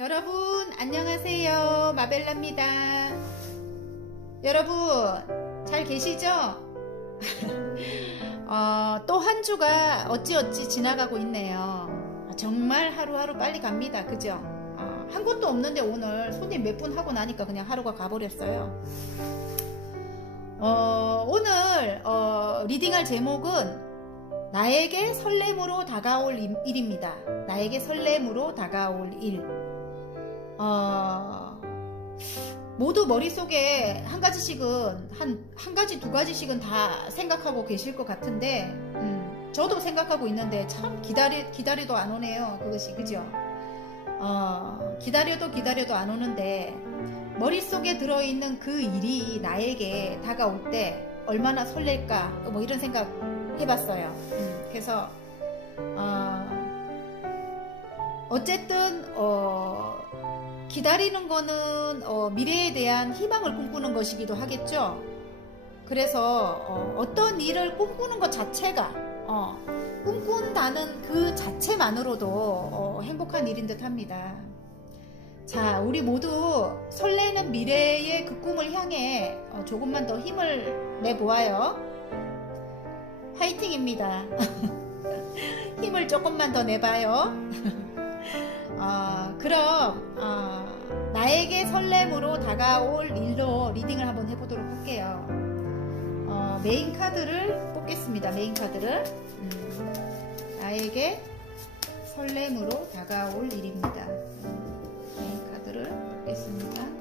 여러분 안녕하세요. 마벨라입니다. 여러분 잘 계시죠? 또 한 주가 어찌어찌 지나가고 있네요. 정말 하루하루 빨리 갑니다. 그죠? 한 것도 없는데 오늘 손님 몇 분 하고 나니까 그냥 하루가 가버렸어요. 오늘 리딩할 제목은 나에게 설렘으로 다가올 일입니다. 나에게 설렘으로 다가올 일. 모두 머릿속에 한 가지씩은 한 가지 두 가지씩은 다 생각하고 계실 것 같은데 저도 생각하고 있는데 참 기다려도 안 오네요. 그것이 그죠? 기다려도 안 오는데 머릿속에 들어있는 그 일이 나에게 다가올 때 얼마나 설렐까 뭐 이런 생각 해봤어요. 그래서 어쨌든 기다리는 거는 미래에 대한 희망을 꿈꾸는 것이기도 하겠죠. 그래서 어떤 일을 꿈꾸는 것 자체가 꿈꾼다는 그 자체만으로도 행복한 일인 듯 합니다. 자, 우리 모두 설레는 미래의 그 꿈을 향해 조금만 더 힘을 내보아요. 화이팅입니다. 힘을 조금만 더 내봐요. 그럼 나에게 설렘으로 다가올 일로 리딩을 한번 해보도록 할게요. 메인 카드를 뽑겠습니다. 메인 카드를 나에게 설렘으로 다가올 일입니다. 메인 카드를 뽑겠습니다.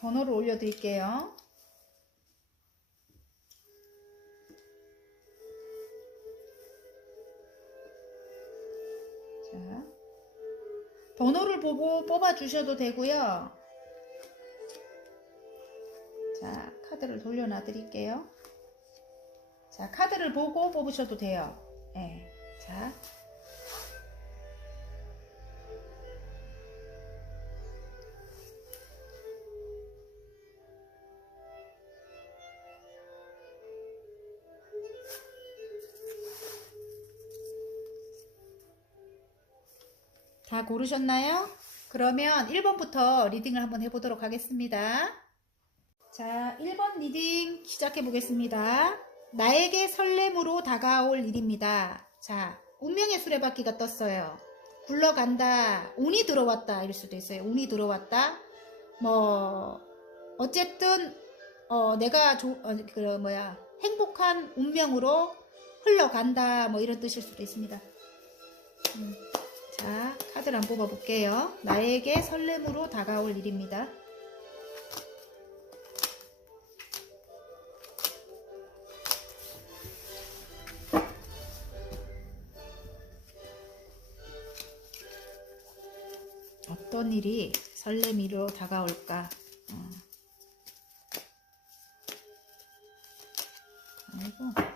번호를 올려드릴게요. 자, 번호를 보고 뽑아주셔도 되고요. 자, 카드를 돌려놔 드릴게요. 자, 카드를 보고 뽑으셔도 돼요. 네. 자. 다 고르셨나요? 그러면 1번부터 리딩을 한번 해보도록 하겠습니다. 자, 1번 리딩 시작해 보겠습니다. 나에게 설렘으로 다가올 일입니다. 자, 운명의 수레바퀴가 떴어요. 굴러간다, 운이 들어왔다 이럴 수도 있어요. 운이 들어왔다. 뭐 어쨌든 내가 행복한 운명으로 흘러간다 뭐 이런 뜻일 수도 있습니다. 자, 카드를 한번 뽑아볼게요. 나에게 설렘으로 다가올 일입니다. 어떤 일이 설렘으로 다가올까? 아이고.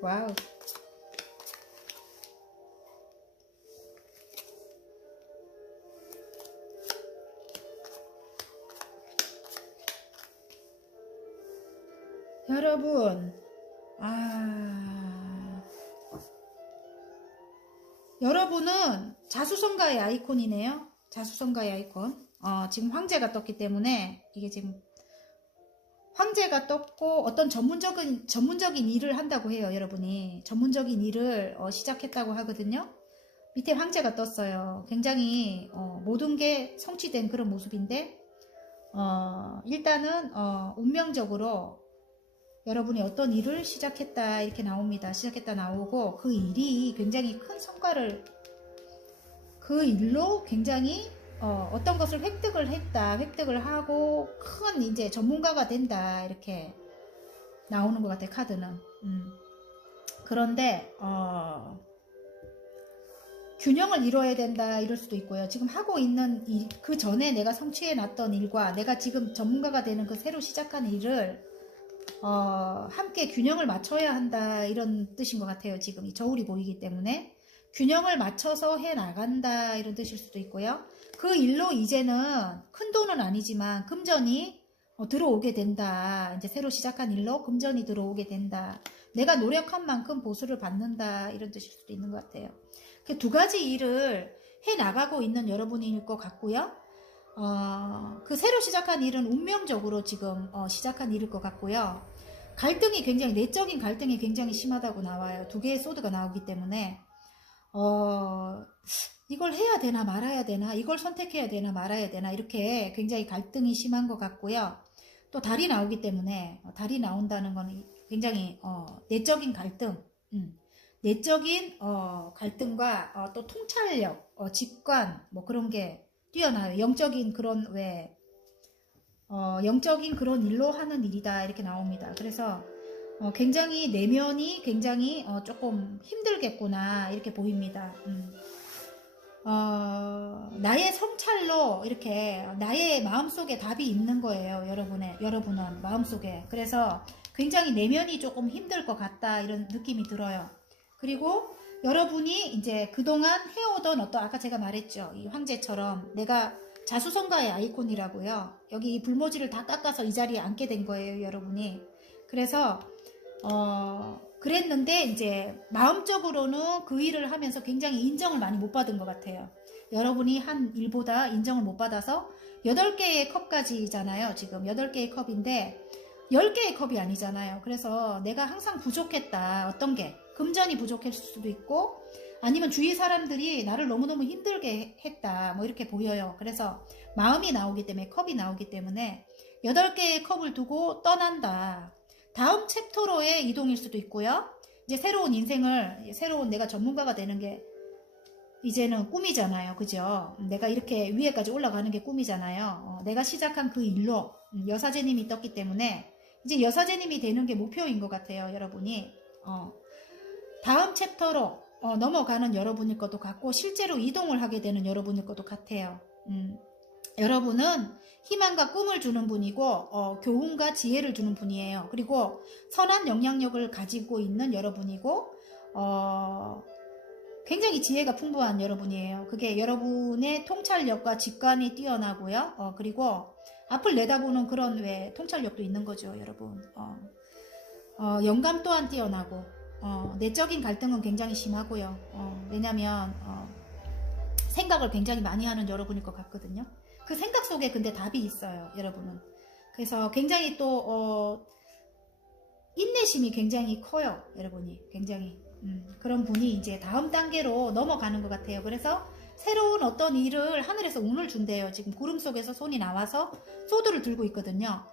와우. 여러분, 여러분은 자수성가의 아이콘이네요. 자수성가의 아이콘. 지금 황제가 떴기 때문에 이게 지금 황제가 떴고 어떤 전문적인 일을 한다고 해요. 여러분이 전문적인 일을 시작했다고 하거든요. 밑에 황제가 떴어요. 굉장히 모든 게 성취된 그런 모습인데 일단은 운명적으로 여러분이 어떤 일을 시작했다 이렇게 나옵니다. 시작했다 나오고 그 일이 굉장히 큰 성과를 그 일로 굉장히 어떤 것을 획득을 하고 큰 이제 전문가가 된다 이렇게 나오는 것 같아요. 카드는. 그런데 균형을 이뤄야 된다 이럴 수도 있고요. 지금 하고 있는 일, 그 전에 내가 성취해 놨던 일과 내가 지금 전문가가 되는 그 새로 시작한 일을 함께 균형을 맞춰야 한다 이런 뜻인 것 같아요. 지금 이 저울이 보이기 때문에 균형을 맞춰서 해 나간다 이런 뜻일 수도 있고요. 그 일로 이제는 큰 돈은 아니지만 금전이 들어오게 된다. 이제 새로 시작한 일로 금전이 들어오게 된다. 내가 노력한 만큼 보수를 받는다 이런 뜻일 수도 있는 것 같아요. 그 두 가지 일을 해 나가고 있는 여러분일 것 같고요. 그 새로 시작한 일은 운명적으로 지금 시작한 일일 것 같고요. 갈등이 굉장히 내적인 갈등이 굉장히 심하다고 나와요. 두 개의 소드가 나오기 때문에 이걸 해야 되나 말아야 되나 이걸 선택해야 되나 말아야 되나 이렇게 굉장히 갈등이 심한 것 같고요. 또 달이 나오기 때문에 달이 나온다는 건 굉장히 내적인 갈등 내적인 갈등과 또 통찰력 직관 뭐 그런 게 뛰어나요. 영적인 그런 영적인 그런 일로 하는 일이다 이렇게 나옵니다. 그래서 굉장히 내면이 굉장히 조금 힘들겠구나 이렇게 보입니다. 나의 성찰로 이렇게 나의 마음속에 답이 있는 거예요. 여러분은 마음속에. 그래서 굉장히 내면이 조금 힘들 것 같다 이런 느낌이 들어요. 그리고 여러분이 이제 그동안 해오던 아까 제가 말했죠. 이 황제처럼 내가 자수성가의 아이콘이라고요. 여기 이 불모지를 다 깎아서 이 자리에 앉게 된 거예요, 여러분이. 그래서 그랬는데 이제 마음적으로는 그 일을 하면서 굉장히 인정을 많이 못 받은 것 같아요. 여러분이 한 일보다 인정을 못 받아서 8개의 컵까지잖아요. 지금 8개의 컵인데 10개의 컵이 아니잖아요. 그래서 내가 항상 부족했다. 어떤 게 금전이 부족했을 수도 있고 아니면 주위 사람들이 나를 너무너무 힘들게 했다. 뭐 이렇게 보여요. 그래서 마음이 나오기 때문에 컵이 나오기 때문에 8개의 컵을 두고 떠난다. 다음 챕터로의 이동일 수도 있고요. 이제 새로운 인생을 새로운 내가 전문가가 되는 게 이제는 꿈이잖아요. 그죠? 내가 이렇게 위에까지 올라가는 게 꿈이잖아요. 내가 시작한 그 일로 여사제님이 떴기 때문에 이제 여사제님이 되는 게 목표인 것 같아요. 여러분이 다음 챕터로 넘어가는 여러분일 것도 같고 실제로 이동을 하게 되는 여러분일 것도 같아요. 여러분은 희망과 꿈을 주는 분이고 교훈과 지혜를 주는 분이에요. 그리고 선한 영향력을 가지고 있는 여러분이고 굉장히 지혜가 풍부한 여러분이에요. 그게 여러분의 통찰력과 직관이 뛰어나고요. 그리고 앞을 내다보는 그런 통찰력도 있는 거죠, 여러분. 영감 또한 뛰어나고 내적인 갈등은 굉장히 심하고요. 왜냐면 생각을 굉장히 많이 하는 여러분일 것 같거든요. 그 생각 속에 근데 답이 있어요, 여러분은. 그래서 굉장히 또 인내심이 굉장히 커요, 여러분이. 굉장히 그런 분이 이제 다음 단계로 넘어가는 것 같아요. 그래서 새로운 어떤 일을 하늘에서 운을 준대요. 지금 구름 속에서 손이 나와서 소드를 들고 있거든요.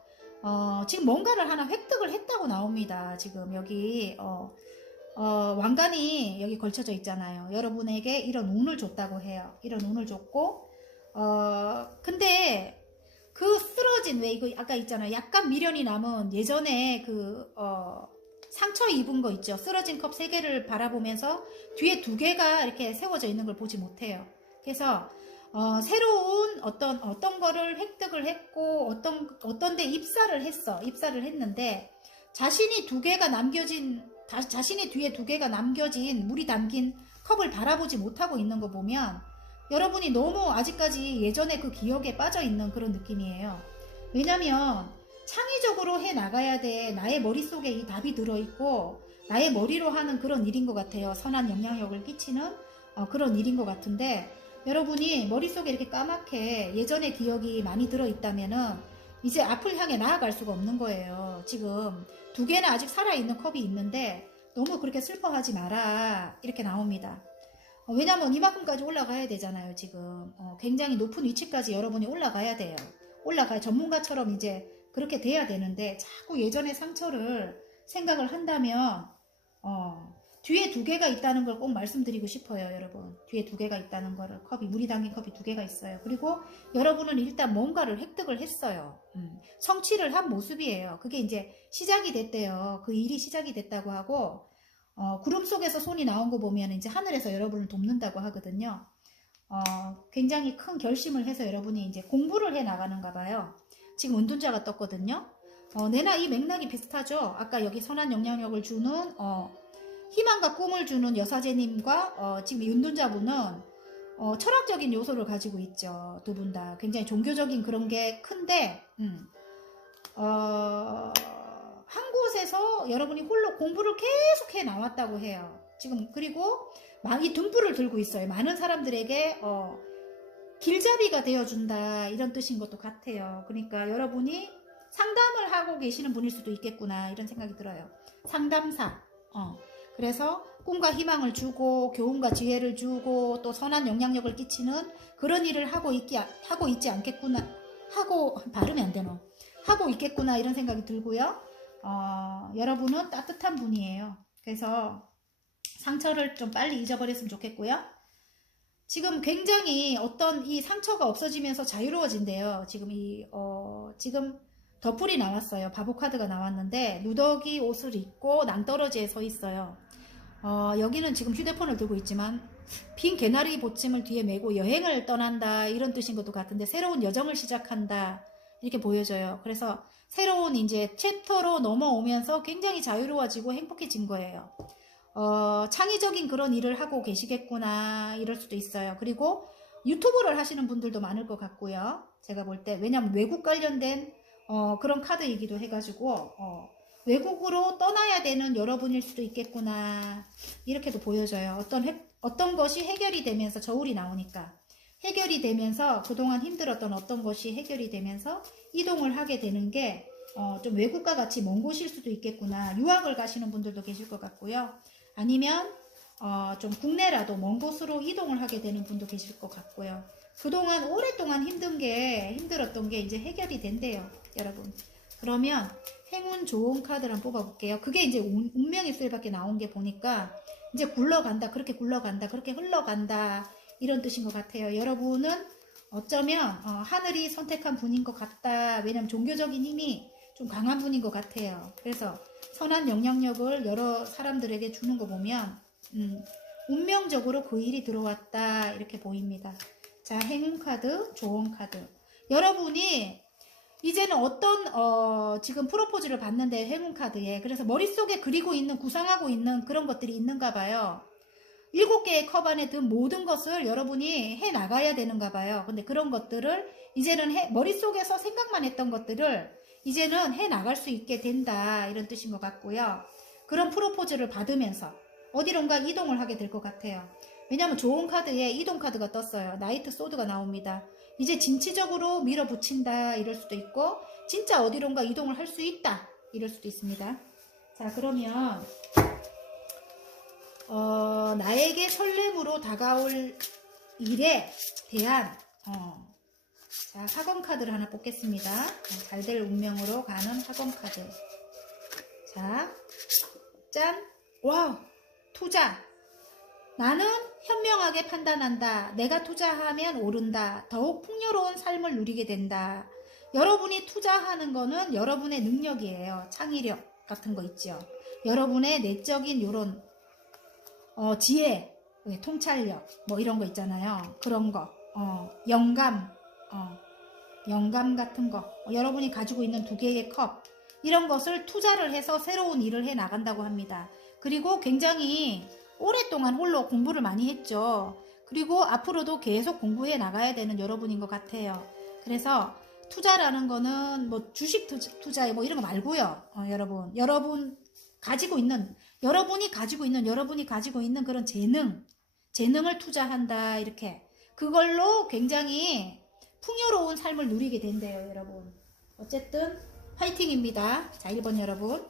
지금 뭔가를 하나 획득을 했다고 나옵니다. 지금 여기 왕관이 여기 걸쳐져 있잖아요. 여러분에게 이런 운을 줬다고 해요. 이런 운을 줬고 근데 그 쓰러진 이거 아까 있잖아요. 약간 미련이 남은 예전에 상처 입은 거 있죠. 쓰러진 컵 3개를 바라보면서 뒤에 2개가 이렇게 세워져 있는 걸 보지 못해요. 그래서 새로운 어떤 거를 획득을 했고 어떤 데 입사를 했는데 자신이 뒤에 2개가 남겨진 물이 담긴 컵을 바라보지 못하고 있는 거 보면 여러분이 너무 아직까지 예전에 그 기억에 빠져 있는 그런 느낌이에요. 왜냐면 창의적으로 해 나가야 돼. 나의 머릿속에 이 답이 들어있고 나의 머리로 하는 그런 일인 것 같아요. 선한 영향력을 끼치는 그런 일인 것 같은데 여러분이 머릿속에 이렇게 까맣게 예전의 기억이 많이 들어있다면은 이제 앞을 향해 나아갈 수가 없는 거예요. 지금 2개나 아직 살아있는 컵이 있는데 너무 그렇게 슬퍼하지 마라 이렇게 나옵니다. 왜냐면 이만큼까지 올라가야 되잖아요. 지금 굉장히 높은 위치까지 여러분이 올라가야 돼요. 전문가처럼 이제 그렇게 돼야 되는데 자꾸 예전의 상처를 생각을 한다면 뒤에 2개가 있다는 걸 꼭 말씀드리고 싶어요. 여러분 뒤에 2개가 있다는 거를 물이 담긴 컵이 2개가 있어요. 그리고 여러분은 일단 뭔가를 획득을 했어요. 성취를 한 모습이에요. 그게 이제 시작이 됐대요. 그 일이 시작이 됐다고 하고 구름 속에서 손이 나온 거 보면 이제 하늘에서 여러분을 돕는다고 하거든요. 굉장히 큰 결심을 해서 여러분이 이제 공부를 해 나가는가 봐요. 지금 은둔자가 떴거든요. 내나 이 맥락이 비슷하죠. 아까 여기 선한 영향력을 주는 희망과 꿈을 주는 여사제님과 지금 이 은둔자분은 철학적인 요소를 가지고 있죠. 두 분 다 굉장히 종교적인 그런 게 큰데 한 곳에서 여러분이 홀로 공부를 계속 해 나왔다고 해요. 지금 그리고 이 등불을 들고 있어요. 많은 사람들에게 길잡이가 되어준다 이런 뜻인 것도 같아요. 그러니까 여러분이 상담을 하고 계시는 분일 수도 있겠구나 이런 생각이 들어요. 상담사. 그래서 꿈과 희망을 주고 교훈과 지혜를 주고 또 선한 영향력을 끼치는 그런 일을 하고 있지 않겠구나. 발음이 안 되노. 하고 있겠구나 이런 생각이 들고요. 여러분은 따뜻한 분이에요. 그래서 상처를 좀 빨리 잊어버렸으면 좋겠고요. 지금 굉장히 어떤 이 상처가 없어지면서 자유로워진대요. 지금 덧불이 나왔어요. 바보 카드가 나왔는데 누더기 옷을 입고 낭떠러지에 서 있어요. 여기는 지금 휴대폰을 들고 있지만 빈 개나리 보침을 뒤에 메고 여행을 떠난다 이런 뜻인 것도 같은데 새로운 여정을 시작한다 이렇게 보여져요. 그래서 새로운 이제 챕터로 넘어오면서 굉장히 자유로워지고 행복해진 거예요. 창의적인 그런 일을 하고 계시겠구나 이럴 수도 있어요. 그리고 유튜브를 하시는 분들도 많을 것 같고요. 제가 볼 때 왜냐면 외국 관련된 그런 카드이기도 해가지고 외국으로 떠나야 되는 여러분일 수도 있겠구나 이렇게도 보여져요. 어떤 것이 해결이 되면서 저울이 나오니까 해결이 되면서 그동안 힘들었던 어떤 것이 해결이 되면서 이동을 하게 되는 게 좀 외국과 같이 먼 곳일 수도 있겠구나. 유학을 가시는 분들도 계실 것 같고요. 아니면 좀 국내라도 먼 곳으로 이동을 하게 되는 분도 계실 것 같고요. 그동안 오랫동안 힘들었던 게 이제 해결이 된대요, 여러분. 그러면 행운 좋은 카드를 한번 뽑아볼게요. 그게 이제 운명의 수일밖에 나온 게 보니까 이제 굴러간다, 그렇게 굴러간다, 그렇게 흘러간다 이런 뜻인 것 같아요. 여러분은 어쩌면 하늘이 선택한 분인 것 같다. 왜냐면 종교적인 힘이 좀 강한 분인 것 같아요. 그래서 선한 영향력을 여러 사람들에게 주는 거 보면 운명적으로 그 일이 들어왔다 이렇게 보입니다. 자, 행운 카드, 좋은 카드. 여러분이 이제는 어떤 지금 프로포즈를 받는데 행운 카드에 그래서 머릿속에 그리고 있는 구상하고 있는 그런 것들이 있는가 봐요. 7개의 컵 안에 든 모든 것을 여러분이 해 나가야 되는가 봐요. 근데 그런 것들을 이제는 머릿속에서 생각만 했던 것들을 이제는 해 나갈 수 있게 된다 이런 뜻인 것 같고요. 그런 프로포즈를 받으면서 어디론가 이동을 하게 될 것 같아요. 왜냐하면 좋은 카드에 이동 카드가 떴어요. 나이트 소드가 나옵니다. 이제 진취적으로 밀어붙인다 이럴 수도 있고 진짜 어디론가 이동을 할 수 있다 이럴 수도 있습니다. 자, 그러면 나에게 설렘으로 다가올 일에 대한 자, 사건 카드를 하나 뽑겠습니다. 잘 될 운명으로 가는 사건 카드. 자, 짠! 와우! 투자! 나는 현명하게 판단한다. 내가 투자하면 오른다. 더욱 풍요로운 삶을 누리게 된다. 여러분이 투자하는 거는 여러분의 능력이에요. 창의력 같은 거 있죠. 여러분의 내적인 요런 지혜, 통찰력 뭐 이런 거 있잖아요. 그런 거, 영감 같은 거, 여러분이 가지고 있는 2개의 컵 이런 것을 투자를 해서 새로운 일을 해 나간다고 합니다. 그리고 굉장히 오랫동안 홀로 공부를 많이 했죠. 그리고 앞으로도 계속 공부해 나가야 되는 여러분인 것 같아요. 그래서 투자라는 거는 뭐 주식 투자 뭐 이런 거 말고요. 여러분이 가지고 있는 그런 재능을 투자한다 이렇게 그걸로 굉장히 풍요로운 삶을 누리게 된대요, 여러분. 어쨌든 화이팅입니다. 자, 1번 여러분.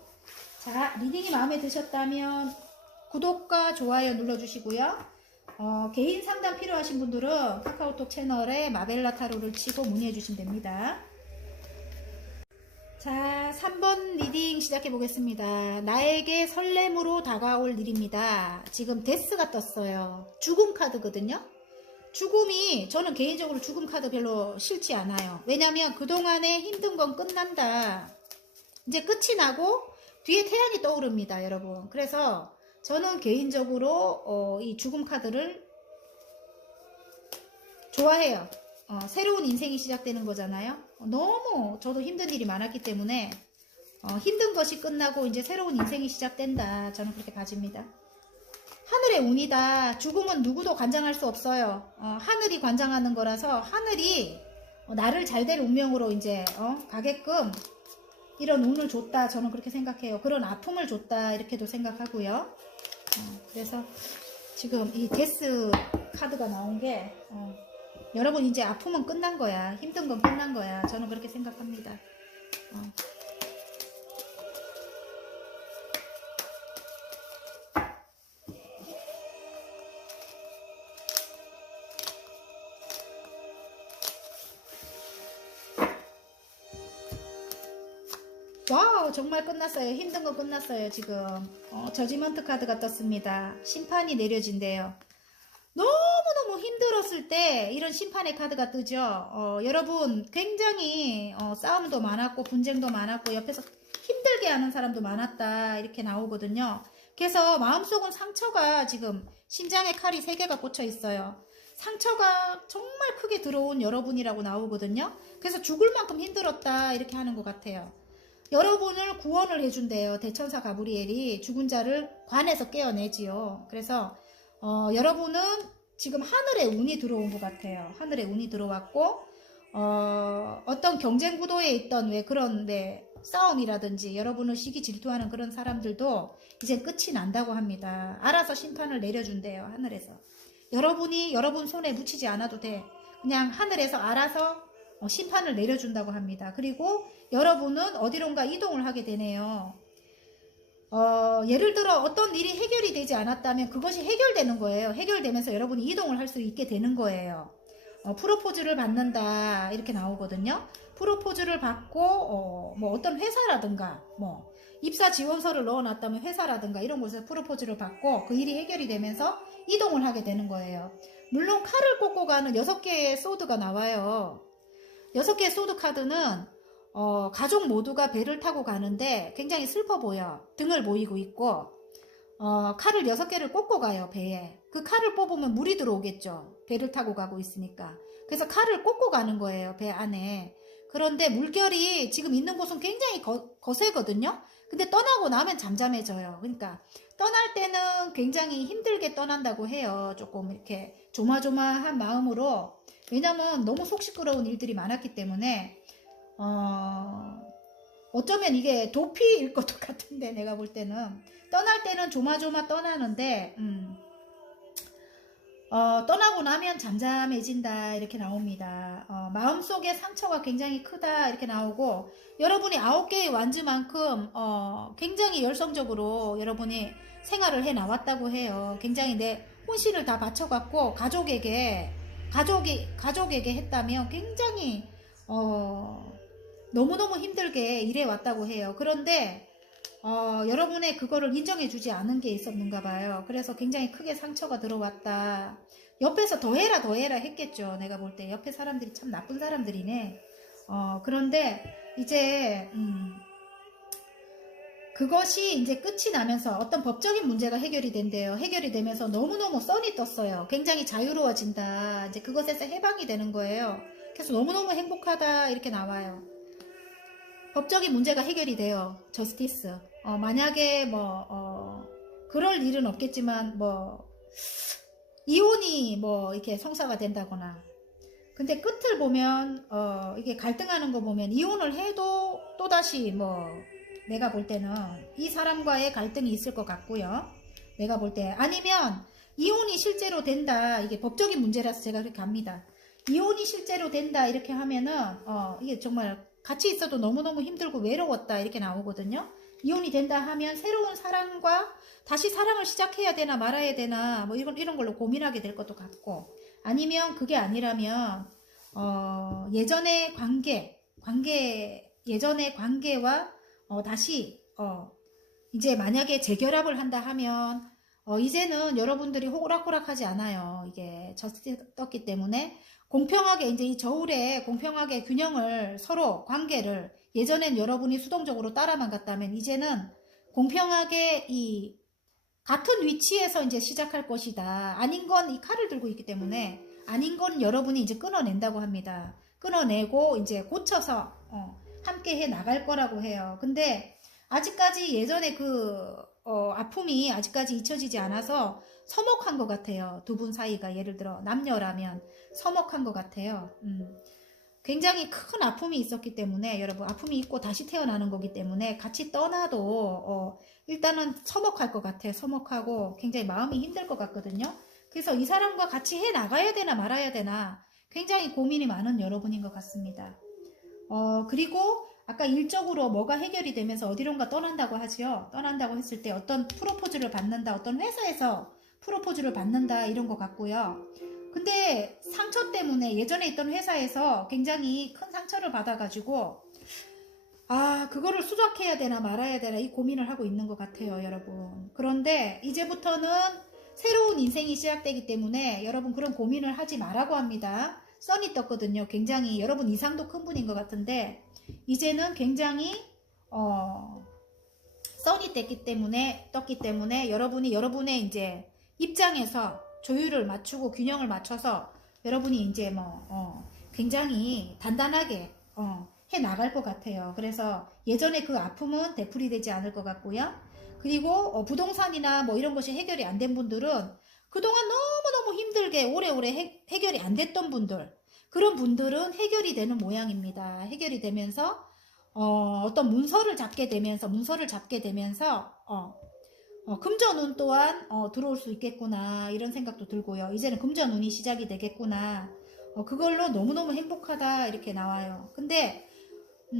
자, 리딩이 마음에 드셨다면 구독과 좋아요 눌러주시고요. 개인 상담 필요하신 분들은 카카오톡 채널에 마벨라 타로를 치고 문의해 주시면 됩니다. 자, 3번 리딩 시작해 보겠습니다. 나에게 설렘으로 다가올 일입니다. 지금 데스가 떴어요. 죽음 카드거든요. 죽음이 저는 개인적으로 죽음 카드 별로 싫지 않아요. 왜냐면 그동안에 힘든 건 끝난다. 이제 끝이 나고 뒤에 태양이 떠오릅니다, 여러분. 그래서 저는 개인적으로 이 죽음 카드를 좋아해요. 새로운 인생이 시작되는 거잖아요. 너무 저도 힘든 일이 많았기 때문에 힘든 것이 끝나고 이제 새로운 인생이 시작된다. 저는 그렇게 봐집니다. 하늘의 운이다. 죽음은 누구도 관장할 수 없어요. 하늘이 관장하는 거라서 하늘이 나를 잘될 운명으로 이제 가게끔 이런 운을 줬다. 저는 그렇게 생각해요. 그런 아픔을 줬다. 이렇게도 생각하고요. 그래서 지금 이 데스 카드가 나온 게 여러분 이제 아픔은 끝난 거야. 힘든 건 끝난 거야. 저는 그렇게 생각합니다. 와우, 정말 끝났어요. 힘든 거 끝났어요. 지금 저지먼트 카드가 떴습니다. 심판이 내려진대요. 너무너무 힘들었을 때 이런 심판의 카드가 뜨죠. 여러분 굉장히 싸움도 많았고 분쟁도 많았고 옆에서 힘들게 하는 사람도 많았다 이렇게 나오거든요. 그래서 마음속은 상처가 지금 심장에 칼이 3개가 꽂혀 있어요. 상처가 정말 크게 들어온 여러분이라고 나오거든요. 그래서 죽을 만큼 힘들었다 이렇게 하는 것 같아요. 여러분을 구원을 해준대요. 대천사 가브리엘이 죽은 자를 관에서 깨어내지요. 그래서 여러분은 지금 하늘의 운이 들어온 것 같아요. 하늘의 운이 들어왔고 어떤 경쟁 구도에 있던 그런 싸움이라든지 여러분을 시기 질투하는 그런 사람들도 이제 끝이 난다고 합니다. 알아서 심판을 내려준대요. 하늘에서. 여러분이 여러분 손에 묻히지 않아도 돼. 그냥 하늘에서 알아서 심판을 내려준다고 합니다. 그리고 여러분은 어디론가 이동을 하게 되네요. 예를 들어 어떤 일이 해결이 되지 않았다면 그것이 해결되는 거예요. 해결되면서 여러분이 이동을 할 수 있게 되는 거예요. 프로포즈를 받는다 이렇게 나오거든요. 프로포즈를 받고 뭐 어떤 회사라든가 뭐 입사 지원서를 넣어놨다면 회사라든가 이런 곳에서 프로포즈를 받고 그 일이 해결이 되면서 이동을 하게 되는 거예요. 물론 칼을 꽂고 가는 6개의 소드가 나와요. 6개의 소드 카드는 가족 모두가 배를 타고 가는데 굉장히 슬퍼 보여. 등을 보이고 있고 칼을 6개를 꽂고 가요. 배에. 그 칼을 뽑으면 물이 들어오겠죠. 배를 타고 가고 있으니까. 그래서 칼을 꽂고 가는 거예요. 배 안에. 그런데 물결이 지금 있는 곳은 굉장히 거세거든요. 근데 떠나고 나면 잠잠해져요. 그러니까 떠날 때는 굉장히 힘들게 떠난다고 해요. 조금 이렇게 조마조마한 마음으로. 왜냐면 너무 속 시끄러운 일들이 많았기 때문에 어쩌면 이게 도피일 것도 같은데 내가 볼 때는 떠날 때는 조마조마 떠나는데 떠나고 나면 잠잠해진다 이렇게 나옵니다. 마음속에 상처가 굉장히 크다 이렇게 나오고 여러분이 9개의 완즈만큼 굉장히 열성적으로 여러분이 생활을 해 나왔다고 해요. 굉장히 내 혼신을 다 바쳐갖고 가족에게 했다면 굉장히 너무너무 힘들게 일해왔다고 해요. 그런데 여러분의 그거를 인정해주지 않은 게 있었는가 봐요. 그래서 굉장히 크게 상처가 들어왔다. 옆에서 더해라 했겠죠. 내가 볼 때 옆에 사람들이 참 나쁜 사람들이네. 그런데 이제 그것이 이제 끝이 나면서 어떤 법적인 문제가 해결이 된대요. 해결이 되면서 너무너무 선이 떴어요. 굉장히 자유로워진다. 이제 그것에서 해방이 되는 거예요. 그래서 너무너무 행복하다 이렇게 나와요. 법적인 문제가 해결이 돼요. 저스티스. 만약에 그럴 일은 없겠지만 이혼이 이렇게 성사가 된다거나. 근데 끝을 보면 이게 갈등하는 거 보면 이혼을 해도 또다시 내가 볼 때는 이 사람과의 갈등이 있을 것 같고요. 내가 볼 때 아니면 이혼이 실제로 된다. 이게 법적인 문제라서 제가 그렇게 갑니다. 이혼이 실제로 된다 이렇게 하면은 이게 정말 같이 있어도 너무너무 힘들고 외로웠다 이렇게 나오거든요. 이혼이 된다 하면 새로운 사랑과 다시 사랑을 시작해야 되나 말아야 되나 이런 걸로 고민하게 될 것도 같고 아니면 그게 아니라면 예전의 관계와 다시 이제 만약에 재결합을 한다 하면 이제는 여러분들이 호락호락하지 않아요. 이게 저스티스 떴기 때문에 공평하게 이제 이 저울에 공평하게 균형을 서로 관계를 예전엔 여러분이 수동적으로 따라만 갔다면 이제는 공평하게 이 같은 위치에서 이제 시작할 것이다. 아닌 건 이 칼을 들고 있기 때문에 아닌 건 여러분이 이제 끊어낸다고 합니다. 끊어내고 이제 고쳐서 함께 해 나갈 거라고 해요. 근데 아직까지 예전에 아픔이 아직까지 잊혀지지 않아서 서먹한 것 같아요. 두 분 사이가 예를 들어 남녀라면 서먹한 것 같아요. 굉장히 큰 아픔이 있었기 때문에 여러분 아픔이 있고 다시 태어나는 거기 때문에 같이 떠나도 일단은 서먹할 것 같아요. 서먹하고 굉장히 마음이 힘들 것 같거든요. 그래서 이 사람과 같이 해 나가야 되나 말아야 되나 굉장히 고민이 많은 여러분인 것 같습니다. 그리고 아까 일적으로 뭐가 해결이 되면서 어디론가 떠난다고 하지요. 떠난다고 했을 때 어떤 프로포즈를 받는다, 어떤 회사에서 프로포즈를 받는다 이런 것 같고요. 근데 상처 때문에 예전에 있던 회사에서 굉장히 큰 상처를 받아가지고 그거를 수락해야 되나 말아야 되나 이 고민을 하고 있는 것 같아요, 여러분. 그런데 이제부터는 새로운 인생이 시작되기 때문에 여러분 그런 고민을 하지 말라고 합니다. 선이 떴거든요. 굉장히 여러분 이상도 큰 분인 것 같은데 이제는 굉장히 선이 떴기 때문에 여러분이 여러분의 이제 입장에서 조율을 맞추고 균형을 맞춰서 여러분이 이제 굉장히 단단하게 해 나갈 것 같아요. 그래서 예전에 그 아픔은 되풀이되지 않을 것 같고요. 그리고 부동산이나 뭐 이런 것이 해결이 안 된 분들은 그동안 너무너무 힘들게 오래오래 해결이 안 됐던 분들, 그런 분들은 해결이 되는 모양입니다. 해결이 되면서 어떤 문서를 잡게 되면서 금전운 또한 들어올 수 있겠구나 이런 생각도 들고요. 이제는 금전운이 시작이 되겠구나. 그걸로 너무너무 행복하다 이렇게 나와요. 근데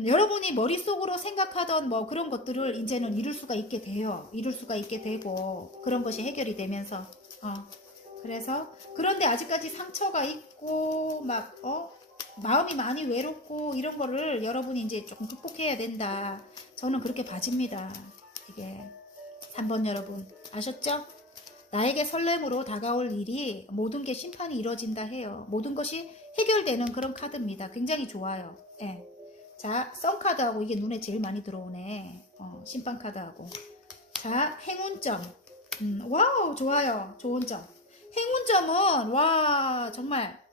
여러분이 머릿속으로 생각하던 뭐 그런 것들을 이제는 이룰 수가 있게 돼요. 이룰 수가 있게 되고 그런 것이 해결이 되면서 그래서 그런데 아직까지 상처가 있고 막 마음이 많이 외롭고 이런 거를 여러분이 이제 조금 극복해야 된다. 저는 그렇게 봐집니다. 이게 3번 여러분 아셨죠? 나에게 설렘으로 다가올 일이 모든 게 심판이 이루어진다 해요. 모든 것이 해결되는 그런 카드입니다. 굉장히 좋아요. 예. 자, 썬카드하고 이게 눈에 제일 많이 들어오네. 심판카드하고. 자, 행운점. 와우, 좋아요. 좋은 점. 행운점은, 와, 정말.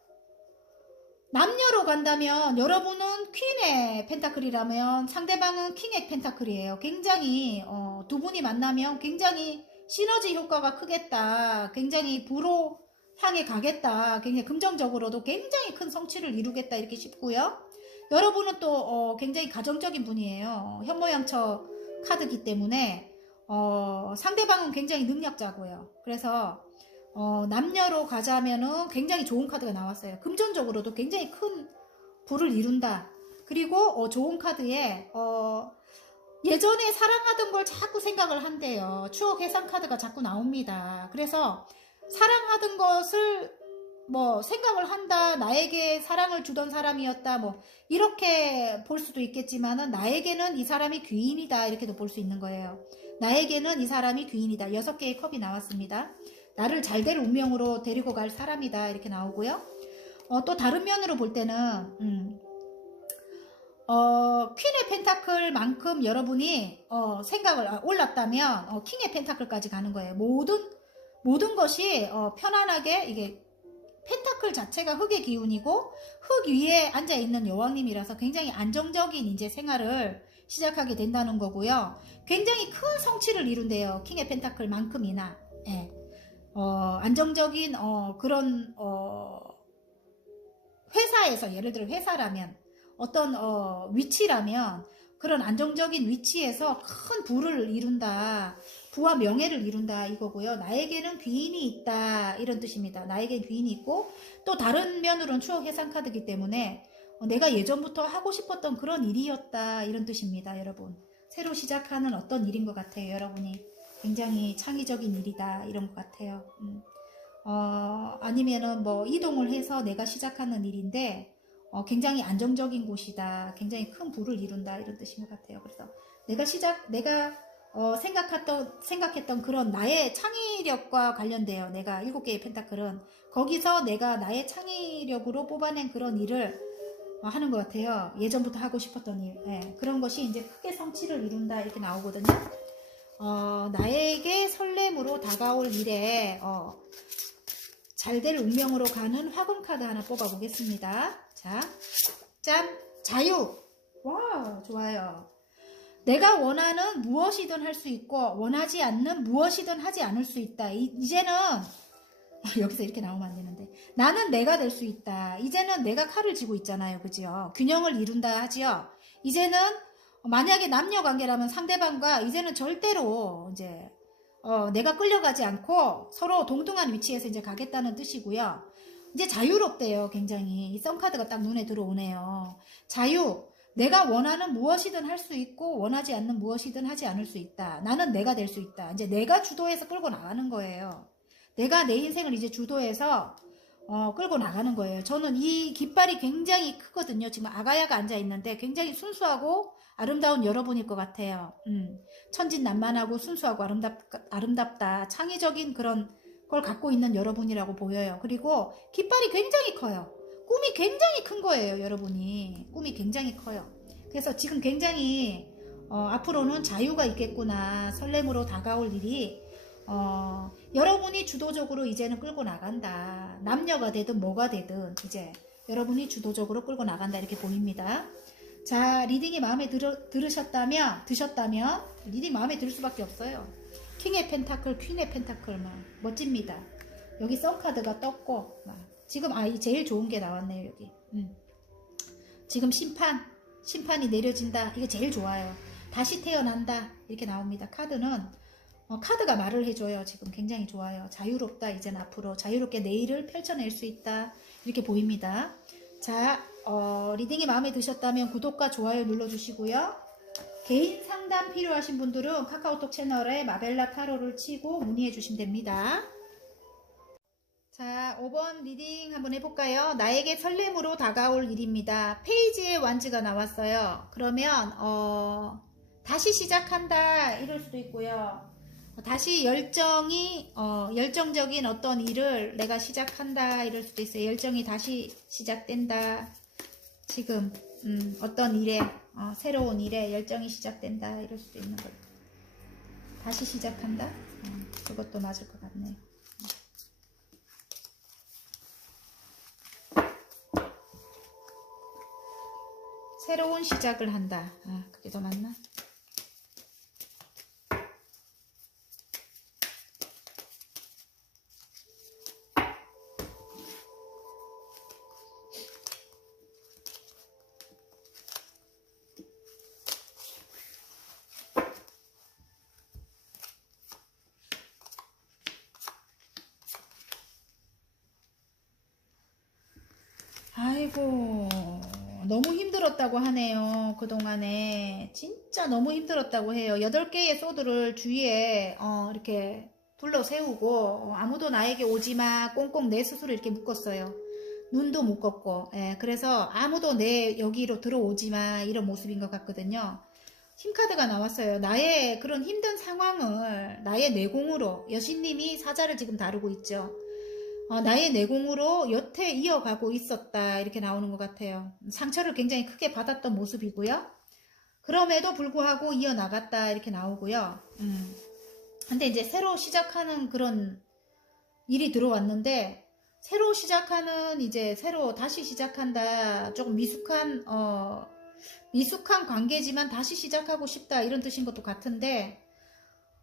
남녀로 간다면, 여러분은 퀸의 펜타클이라면, 상대방은 킹의 펜타클이에요. 굉장히, 두 분이 만나면 굉장히 시너지 효과가 크겠다. 굉장히 부로 향해 가겠다. 굉장히 긍정적으로도 굉장히 큰 성취를 이루겠다. 이렇게 싶고요. 여러분은 또 굉장히 가정적인 분이에요. 현모양처 카드기 때문에 상대방은 굉장히 능력자고요. 그래서 남녀로 가자면은 굉장히 좋은 카드가 나왔어요. 금전적으로도 굉장히 큰 부를 이룬다. 그리고 좋은 카드에 예전에 사랑하던 걸 자꾸 생각을 한대요. 추억 해상 카드가 자꾸 나옵니다. 그래서 사랑하던 것을 뭐 생각을 한다. 나에게 사랑을 주던 사람이었다. 뭐 이렇게 볼 수도 있겠지만은 나에게는 이 사람이 귀인이다. 이렇게도 볼 수 있는 거예요. 나에게는 이 사람이 귀인이다. 6개의 컵이 나왔습니다. 나를 잘될 운명으로 데리고 갈 사람이다. 이렇게 나오고요. 또 다른 면으로 볼 때는 퀸의 펜타클만큼 여러분이 생각을 올랐다면 킹의 펜타클까지 가는 거예요. 모든 것이 편안하게 이게 펜타클 자체가 흙의 기운이고 흙 위에 앉아있는 여왕님이라서 굉장히 안정적인 이제 생활을 시작하게 된다는 거고요. 굉장히 큰 성취를 이룬대요. 킹의 펜타클만큼이나. 예. 안정적인 그런 회사에서 예를 들어 회사라면 어떤 위치라면 그런 안정적인 위치에서 큰 부를 이룬다. 부와 명예를 이룬다 이거고요. 나에게는 귀인이 있다 이런 뜻입니다. 나에겐 귀인이 있고 또 다른 면으로는 추억 해상 카드이기 때문에 내가 예전부터 하고 싶었던 그런 일이었다 이런 뜻입니다. 여러분 새로 시작하는 어떤 일인 것 같아요. 여러분이 굉장히 창의적인 일이다 이런 것 같아요. 아니면은 뭐 이동을 해서 내가 시작하는 일인데 굉장히 안정적인 곳이다. 굉장히 큰 부를 이룬다 이런 뜻인 것 같아요. 그래서 내가 생각했던 그런 나의 창의력과 관련돼요. 내가 7개의 펜타클은 거기서 내가 나의 창의력으로 뽑아낸 그런 일을 하는 것 같아요. 예전부터 하고 싶었던 일. 그런 것이 이제 크게 성취를 이룬다 이렇게 나오거든요. 나에게 설렘 설렘으로 다가올 일에 잘될 운명으로 가는 화금 카드 하나 뽑아보겠습니다. 자, 짠! 자유! 와, 좋아요. 내가 원하는 무엇이든 할 수 있고 원하지 않는 무엇이든 하지 않을 수 있다. 이제는 여기서 이렇게 나오면 안 되는데, 나는 내가 될 수 있다. 이제는 내가 칼을 쥐고 있잖아요. 그죠? 균형을 이룬다 하지요. 이제는 만약에 남녀 관계라면 상대방과 이제는 절대로 이제 내가 끌려가지 않고 서로 동등한 위치에서 이제 가겠다는 뜻이고요. 이제 자유롭대요. 굉장히 이 썬카드가 딱 눈에 들어오네요. 자유. 내가 원하는 무엇이든 할 수 있고 원하지 않는 무엇이든 하지 않을 수 있다. 나는 내가 될 수 있다. 이제 내가 주도해서 끌고 나가는 거예요. 내가 내 인생을 이제 주도해서 끌고 나가는 거예요. 저는 이 깃발이 굉장히 크거든요. 지금 아가야가 앉아 있는데 굉장히 순수하고 아름다운 여러분일 것 같아요. 천진난만하고 순수하고 아름답다. 창의적인 그런 걸 갖고 있는 여러분이라고 보여요. 그리고 깃발이 굉장히 커요. 꿈이 굉장히 큰 거예요. 여러분이 꿈이 굉장히 커요. 그래서 지금 굉장히 앞으로는 자유가 있겠구나. 설렘으로 다가올 일이 여러분이 주도적으로 이제는 끌고 나간다. 남녀가 되든 뭐가 되든 이제 여러분이 주도적으로 끌고 나간다. 이렇게 보입니다. 자, 리딩이 마음에 드셨다면 리딩 마음에 들 수밖에 없어요. 킹의 펜타클, 퀸의 펜타클 멋집니다. 여기 썬카드가 떴고 지금 제일 좋은 게 나왔네요. 여기 지금 심판이 내려진다. 이거 제일 좋아요. 다시 태어난다. 이렇게 나옵니다. 카드는 카드가 말을 해줘요. 지금 굉장히 좋아요. 자유롭다. 이제는 앞으로 자유롭게 내일을 펼쳐낼 수 있다. 이렇게 보입니다. 자, 리딩이 마음에 드셨다면 구독과 좋아요 눌러주시고요. 개인 상담 필요하신 분들은 카카오톡 채널에 마벨라 타로를 치고 문의해 주시면 됩니다. 자, 5번 리딩 한번 해볼까요? 나에게 설렘으로 다가올 일입니다. 페이지에 완즈가 나왔어요. 그러면 다시 시작한다 이럴 수도 있고요. 다시 열정적인 어떤 일을 내가 시작한다 이럴 수도 있어요. 열정이 다시 시작된다. 지금 어떤 일에 새로운 일에 열정이 시작된다 이럴 수도 있는 거예요. 다시 시작한다. 그것도 맞을 것 같네요. 새로운 시작을 한다. 그게 더 맞나? 아이고, 너무 힘들었다고 하네요. 그동안에 진짜 너무 힘들었다고 해요. 8개의 소드를 주위에 이렇게 둘러 세우고 아무도 나에게 오지마 꽁꽁 내 스스로 이렇게 묶었어요. 눈도 묶었고, 그래서 아무도 내 여기로 들어오지마 이런 모습인 것 같거든요. 힘카드가 나왔어요. 나의 그런 힘든 상황을 나의 내공으로, 여신님이 사자를 지금 다루고 있죠. 나의 내공으로 여태 이어가고 있었다 이렇게 나오는 것 같아요. 상처를 굉장히 크게 받았던 모습이고요. 그럼에도 불구하고 이어나갔다 이렇게 나오고요. 근데 이제 새로 시작하는 그런 일이 들어왔는데, 새로 시작하는 이제 새로 다시 시작한다. 조금 미숙한 관계지만 다시 시작하고 싶다 이런 뜻인 것도 같은데,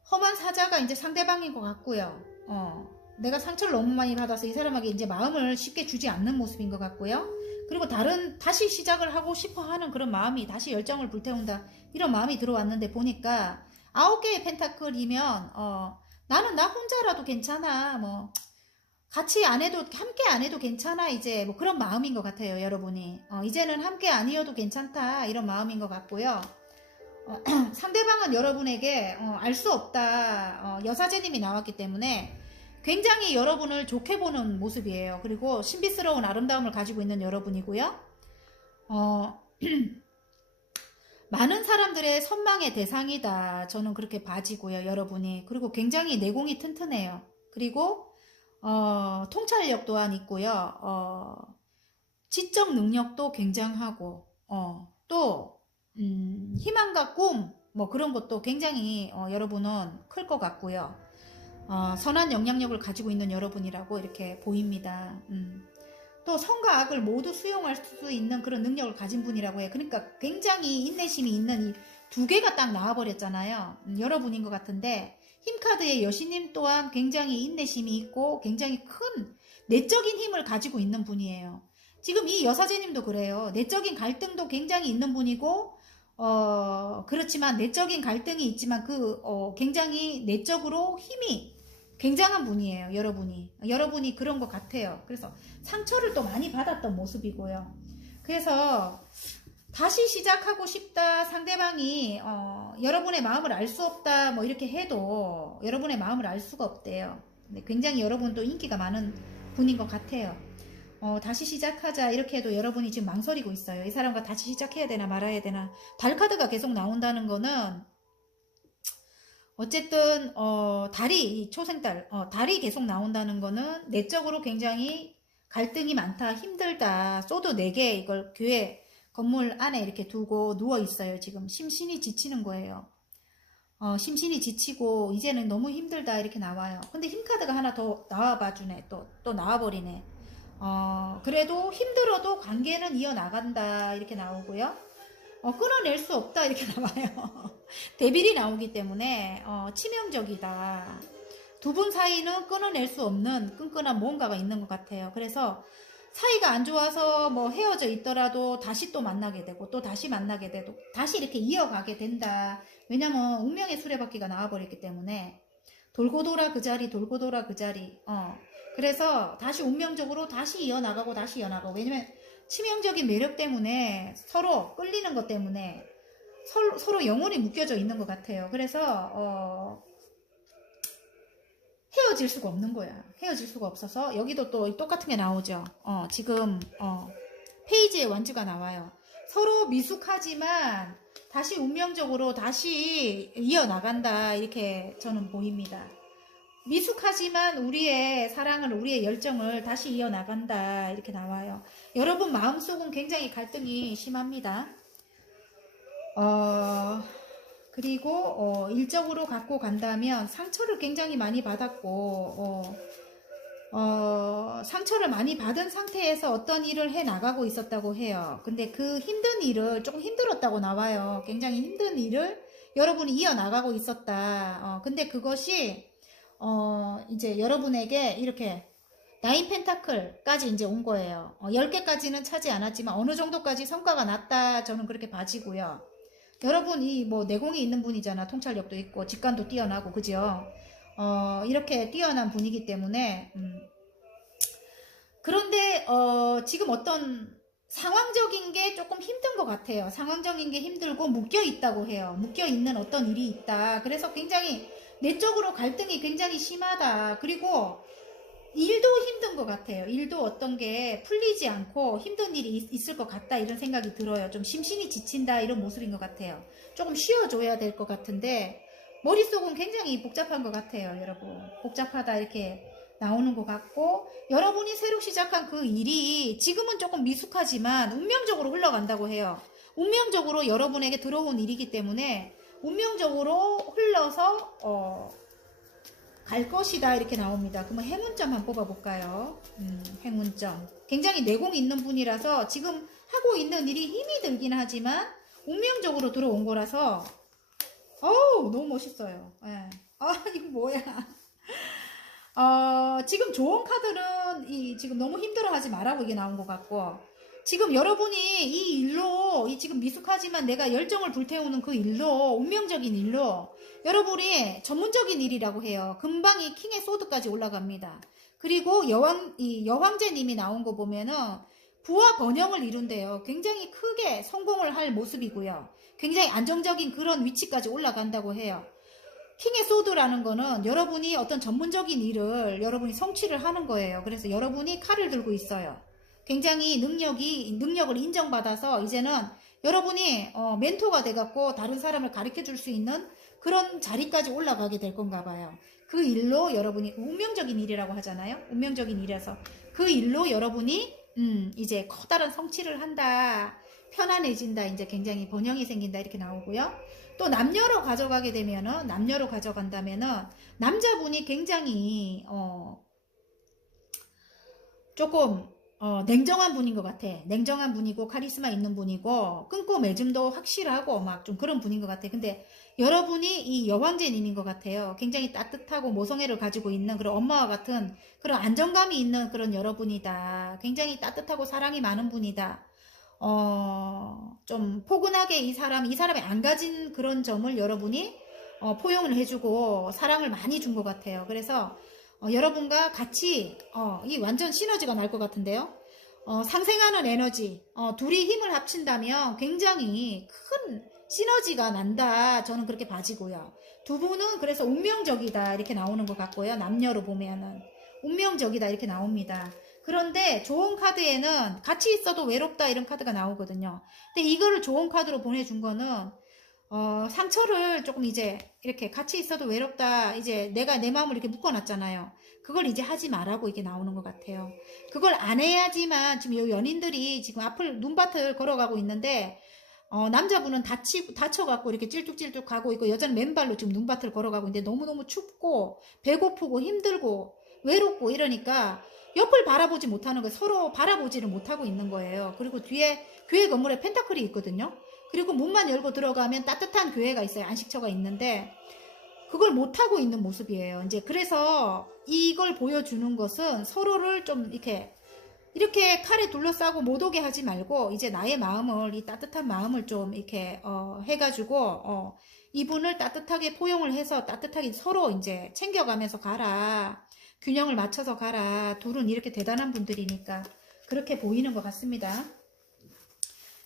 험한 사자가 이제 상대방인 것 같고요. 내가 상처를 너무 많이 받아서 이 사람에게 이제 마음을 쉽게 주지 않는 모습인 것 같고요. 그리고 다시 시작을 하고 싶어 하는 그런 마음이, 다시 열정을 불태운다 이런 마음이 들어왔는데, 보니까 9개의 펜타클이면 나는 나 혼자라도 괜찮아, 뭐 같이 안 해도, 함께 안 해도 괜찮아, 이제 뭐 그런 마음인 것 같아요. 여러분이 이제는 함께 아니어도 괜찮다 이런 마음인 것 같고요. 상대방은 여러분에게 알 수 없다. 여사제님이 나왔기 때문에 굉장히 여러분을 좋게 보는 모습이에요. 그리고 신비스러운 아름다움을 가지고 있는 여러분이고요. 많은 사람들의 선망의 대상이다. 저는 그렇게 봐지고요. 여러분이. 그리고 굉장히 내공이 튼튼해요. 그리고 통찰력 또한 있고요. 지적 능력도 굉장하고 또 희망과 꿈 뭐 그런 것도 굉장히 여러분은 클 것 같고요. 선한 영향력을 가지고 있는 여러분이라고 이렇게 보입니다. 또 선과 악을 모두 수용할 수 있는 그런 능력을 가진 분이라고 해요. 그러니까 굉장히 인내심이 있는 이 두 개가 딱 나와버렸잖아요. 여러분인 것 같은데 힘카드의 여신님 또한 굉장히 인내심이 있고 굉장히 큰 내적인 힘을 가지고 있는 분이에요. 지금 이 여사제님도 그래요. 내적인 갈등도 굉장히 있는 분이고 그렇지만 내적인 갈등이 있지만 굉장히 내적으로 힘이 굉장한 분이에요. 여러분이 그런 것 같아요. 그래서 상처를 또 많이 받았던 모습이고요. 그래서 다시 시작하고 싶다, 상대방이 여러분의 마음을 알 수 없다 뭐 이렇게 해도 여러분의 마음을 알 수가 없대요. 근데 굉장히 여러분도 인기가 많은 분인 것 같아요. 다시 시작하자 이렇게 해도 여러분이 지금 망설이고 있어요. 이 사람과 다시 시작해야 되나 말아야 되나. 달 카드가 계속 나온다는 거는 어쨌든 달이 초생달 달이 계속 나온다는 거는 내적으로 굉장히 갈등이 많다, 힘들다. 소드 4개 이걸 교회 건물 안에 이렇게 두고 누워 있어요. 지금 심신이 지치는 거예요. 심신이 지치고 이제는 너무 힘들다 이렇게 나와요. 근데 힘카드가 하나 더 나와봐 주네. 또 나와버리네. 그래도 힘들어도 관계는 이어나간다 이렇게 나오고요. 끊어낼 수 없다 이렇게 나와요. 데빌이 나오기 때문에 치명적이다. 두 분 사이는 끊어낼 수 없는 끈끈한 뭔가가 있는 것 같아요. 그래서 사이가 안 좋아서 뭐 헤어져 있더라도 다시 또 만나게 되고 또 다시 만나게 되고 다시 이렇게 이어가게 된다. 왜냐면 운명의 수레바퀴가 나와버렸기 때문에 돌고 돌아 그 자리 돌고 돌아 그 자리. 그래서 다시 운명적으로 다시 이어나가고 다시 이어나가고. 왜냐면 치명적인 매력 때문에 서로 끌리는 것 때문에 서로 영혼이 묶여져 있는 것 같아요. 그래서 헤어질 수가 없는 거야. 헤어질 수가 없어서 여기도 또 똑같은 게 나오죠. 지금 페이지에 완주가 나와요. 서로 미숙하지만 다시 운명적으로 다시 이어나간다 이렇게 저는 보입니다. 미숙하지만 우리의 사랑을 우리의 열정을 다시 이어나간다 이렇게 나와요. 여러분 마음속은 굉장히 갈등이 심합니다. 그리고 일적으로 갖고 간다면 상처를 굉장히 많이 받았고 상처를 많이 받은 상태에서 어떤 일을 해 나가고 있었다고 해요. 근데 그 힘든 일을 조금 힘들었다고 나와요. 굉장히 힘든 일을 여러분이 이어나가고 있었다. 근데 그것이 이제 여러분에게 이렇게 나인 펜타클까지 이제 온 거예요. 10개까지는 차지 않았지만 어느 정도까지 성과가 났다 저는 그렇게 봐지고요. 여러분이 뭐 내공이 있는 분이잖아. 통찰력도 있고 직관도 뛰어나고 그죠? 이렇게 뛰어난 분이기 때문에 그런데 지금 어떤 상황적인 게 조금 힘든 것 같아요. 상황적인 게 힘들고 묶여 있다고 해요. 묶여 있는 어떤 일이 있다. 그래서 굉장히 내적으로 갈등이 굉장히 심하다. 그리고 일도 힘든 것 같아요. 일도 어떤 게 풀리지 않고 힘든 일이 있을 것 같다 이런 생각이 들어요. 좀 심신이 지친다 이런 모습인 것 같아요. 조금 쉬어줘야 될 것 같은데 머릿속은 굉장히 복잡한 것 같아요. 여러분 복잡하다 이렇게 나오는 것 같고 여러분이 새로 시작한 그 일이 지금은 조금 미숙하지만 운명적으로 흘러간다고 해요. 운명적으로 여러분에게 들어온 일이기 때문에 운명적으로 흘러서 갈 것이다 이렇게 나옵니다. 그러면 행운점 한번 뽑아볼까요? 행운점. 굉장히 내공이 있는 분이라서 지금 하고 있는 일이 힘이 들긴 하지만 운명적으로 들어온 거라서 어우 너무 멋있어요. 네. 이거 뭐야. 지금 좋은 카드는 지금 너무 힘들어하지 말라고 이게 나온 것 같고 지금 여러분이 이 일로 지금 미숙하지만 내가 열정을 불태우는 그 일로 운명적인 일로 여러분이 전문적인 일이라고 해요. 금방 이 킹의 소드까지 올라갑니다. 그리고 여황제님이 나온 거 보면은 부와 번영을 이룬대요. 굉장히 크게 성공을 할 모습이고요. 굉장히 안정적인 그런 위치까지 올라간다고 해요. 킹의 소드라는 거는 여러분이 어떤 전문적인 일을 여러분이 성취를 하는 거예요. 그래서 여러분이 칼을 들고 있어요. 굉장히 능력을 인정받아서 이제는 여러분이 멘토가 돼갖고 다른 사람을 가르쳐 줄 수 있는 그런 자리까지 올라가게 될 건가 봐요. 그 일로 여러분이 운명적인 일이라고 하잖아요. 운명적인 일이라서 그 일로 여러분이 이제 커다란 성취를 한다. 편안해진다. 이제 굉장히 번영이 생긴다. 이렇게 나오고요. 또 남녀로 가져가게 되면은, 남녀로 가져간다면은 남자분이 굉장히 조금 냉정한 분인 것 같아. 냉정한 분이고 카리스마 있는 분이고 끊고 매짐도 확실하고 막 좀 그런 분인 것 같아. 근데 여러분이 이 여왕제님인 것 같아요. 굉장히 따뜻하고 모성애를 가지고 있는 그런 엄마와 같은 그런 안정감이 있는 그런 여러분이다. 굉장히 따뜻하고 사랑이 많은 분이다. 좀 포근하게 이 사람이 안 가진 그런 점을 여러분이 포용을 해주고 사랑을 많이 준 것 같아요. 그래서 여러분과 같이 이 완전 시너지가 날 것 같은데요. 상생하는 에너지, 둘이 힘을 합친다면 굉장히 큰 시너지가 난다. 저는 그렇게 봐지고요. 두 분은 그래서 운명적이다 이렇게 나오는 것 같고요. 남녀로 보면은 운명적이다 이렇게 나옵니다. 그런데 좋은 카드에는 같이 있어도 외롭다 이런 카드가 나오거든요. 근데 이거를 좋은 카드로 보내준 거는 상처를 조금 이제 이렇게 같이 있어도 외롭다. 이제 내가 내 마음을 이렇게 묶어놨잖아요. 그걸 이제 하지 말라고 이게 나오는 것 같아요. 그걸 안 해야지만 지금 이 연인들이 지금 앞을 눈밭을 걸어가고 있는데 남자분은 다쳐갖고 이렇게 찔뚝찔뚝 가고 있고 여자는 맨발로 지금 눈밭을 걸어가고 있는데 너무너무 춥고 배고프고 힘들고 외롭고 이러니까 옆을 바라보지 못하는 거 서로 바라보지를 못하고 있는 거예요. 그리고 뒤에 교회 건물에 펜타클이 있거든요. 그리고 문만 열고 들어가면 따뜻한 교회가 있어요. 안식처가 있는데 그걸 못하고 있는 모습이에요. 이제 그래서 이걸 보여주는 것은 서로를 좀 이렇게 칼에 둘러싸고 못 오게 하지 말고 이제 나의 마음을 이 따뜻한 마음을 좀 이렇게 해가지고 이분을 따뜻하게 포용을 해서 따뜻하게 서로 이제 챙겨가면서 가라. 균형을 맞춰서 가라. 둘은 이렇게 대단한 분들이니까 그렇게 보이는 것 같습니다.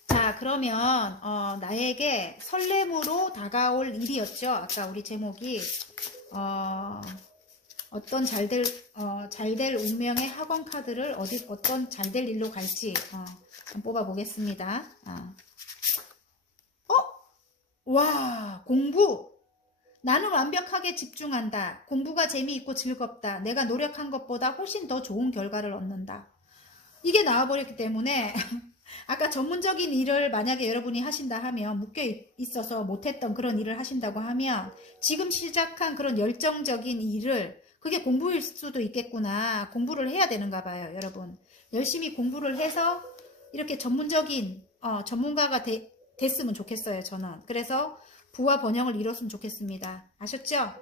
자, 그러면 나에게 설렘으로 다가올 일이었죠. 아까 우리 제목이 어떤 잘될 운명의 학원 카드를 어떤 잘될 일로 갈지 한번 뽑아 보겠습니다. 와, 공부. 나는 완벽하게 집중한다. 공부가 재미있고 즐겁다. 내가 노력한 것보다 훨씬 더 좋은 결과를 얻는다. 이게 나와버렸기 때문에 아까 전문적인 일을 만약에 여러분이 하신다 하면 묶여 있어서 못했던 그런 일을 하신다고 하면 지금 시작한 그런 열정적인 일을 그게 공부일 수도 있겠구나. 공부를 해야 되는가 봐요, 여러분. 열심히 공부를 해서 이렇게 전문적인 전문가가 됐으면 좋겠어요, 저는. 그래서 부와 번영을 이뤘으면 좋겠습니다. 아셨죠?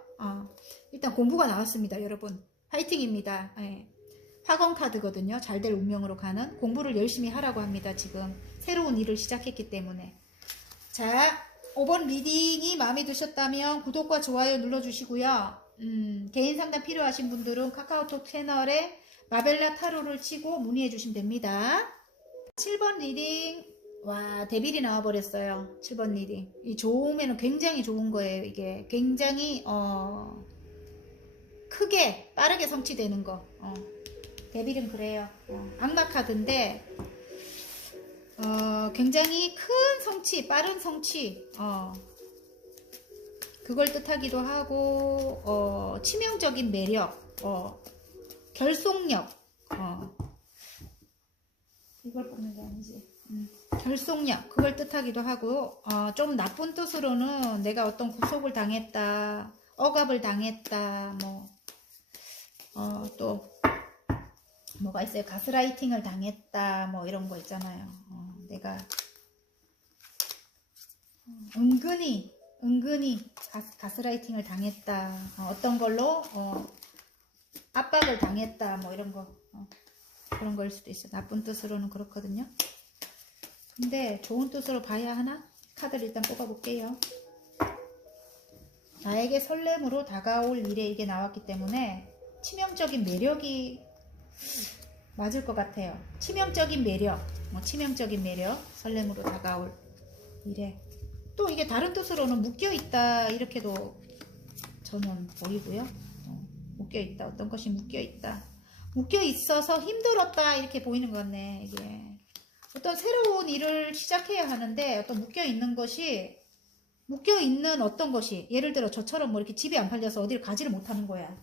일단 공부가 나왔습니다, 여러분. 파이팅입니다. 네. 학원 카드거든요. 잘될 운명으로 가는 공부를 열심히 하라고 합니다. 지금 새로운 일을 시작했기 때문에. 자, 5번 리딩이 마음에 드셨다면 구독과 좋아요 눌러주시고요. 개인 상담 필요하신 분들은 카카오톡 채널에 마벨라 타로를 치고 문의해 주시면 됩니다. 7번 리딩. 와, 데빌이 나와버렸어요. 7번 리딩. 이 좋으면 굉장히 좋은 거예요. 이게 굉장히 크게 빠르게 성취되는 거. 데빌은 그래요. 악마 카드인데 굉장히 큰 성취, 빠른 성취 그걸 뜻하기도 하고 치명적인 매력, 결속력 이걸 보는 게 아니지. 결속력 그걸 뜻하기도 하고 좀 나쁜 뜻으로는 내가 어떤 구속을 당했다, 억압을 당했다, 또 뭐가 있어요? 가스라이팅을 당했다, 뭐 이런 거 있잖아요. 내가 은근히 가스라이팅을 당했다, 어떤 걸로 압박을 당했다, 뭐 이런 거 그런 거일 수도 있어요. 나쁜 뜻으로는 그렇거든요. 근데 좋은 뜻으로 봐야 하나? 카드를 일단 뽑아볼게요. 나에게 설렘으로 다가올 일에 이게 나왔기 때문에 치명적인 매력이 맞을 것 같아요. 치명적인 매력, 치명적인 매력, 설렘으로 다가올 일에. 또 이게 다른 뜻으로는 묶여있다 이렇게도 저는 보이고요. 묶여있다, 어떤 것이 묶여있다, 묶여있어서 힘들었다 이렇게 보이는 것 같네. 이게 어떤 새로운 일을 시작해야 하는데 어떤 묶여있는 어떤 것이 예를 들어 저처럼 뭐 이렇게 집이 안 팔려서 어디를 가지를 못하는 거야.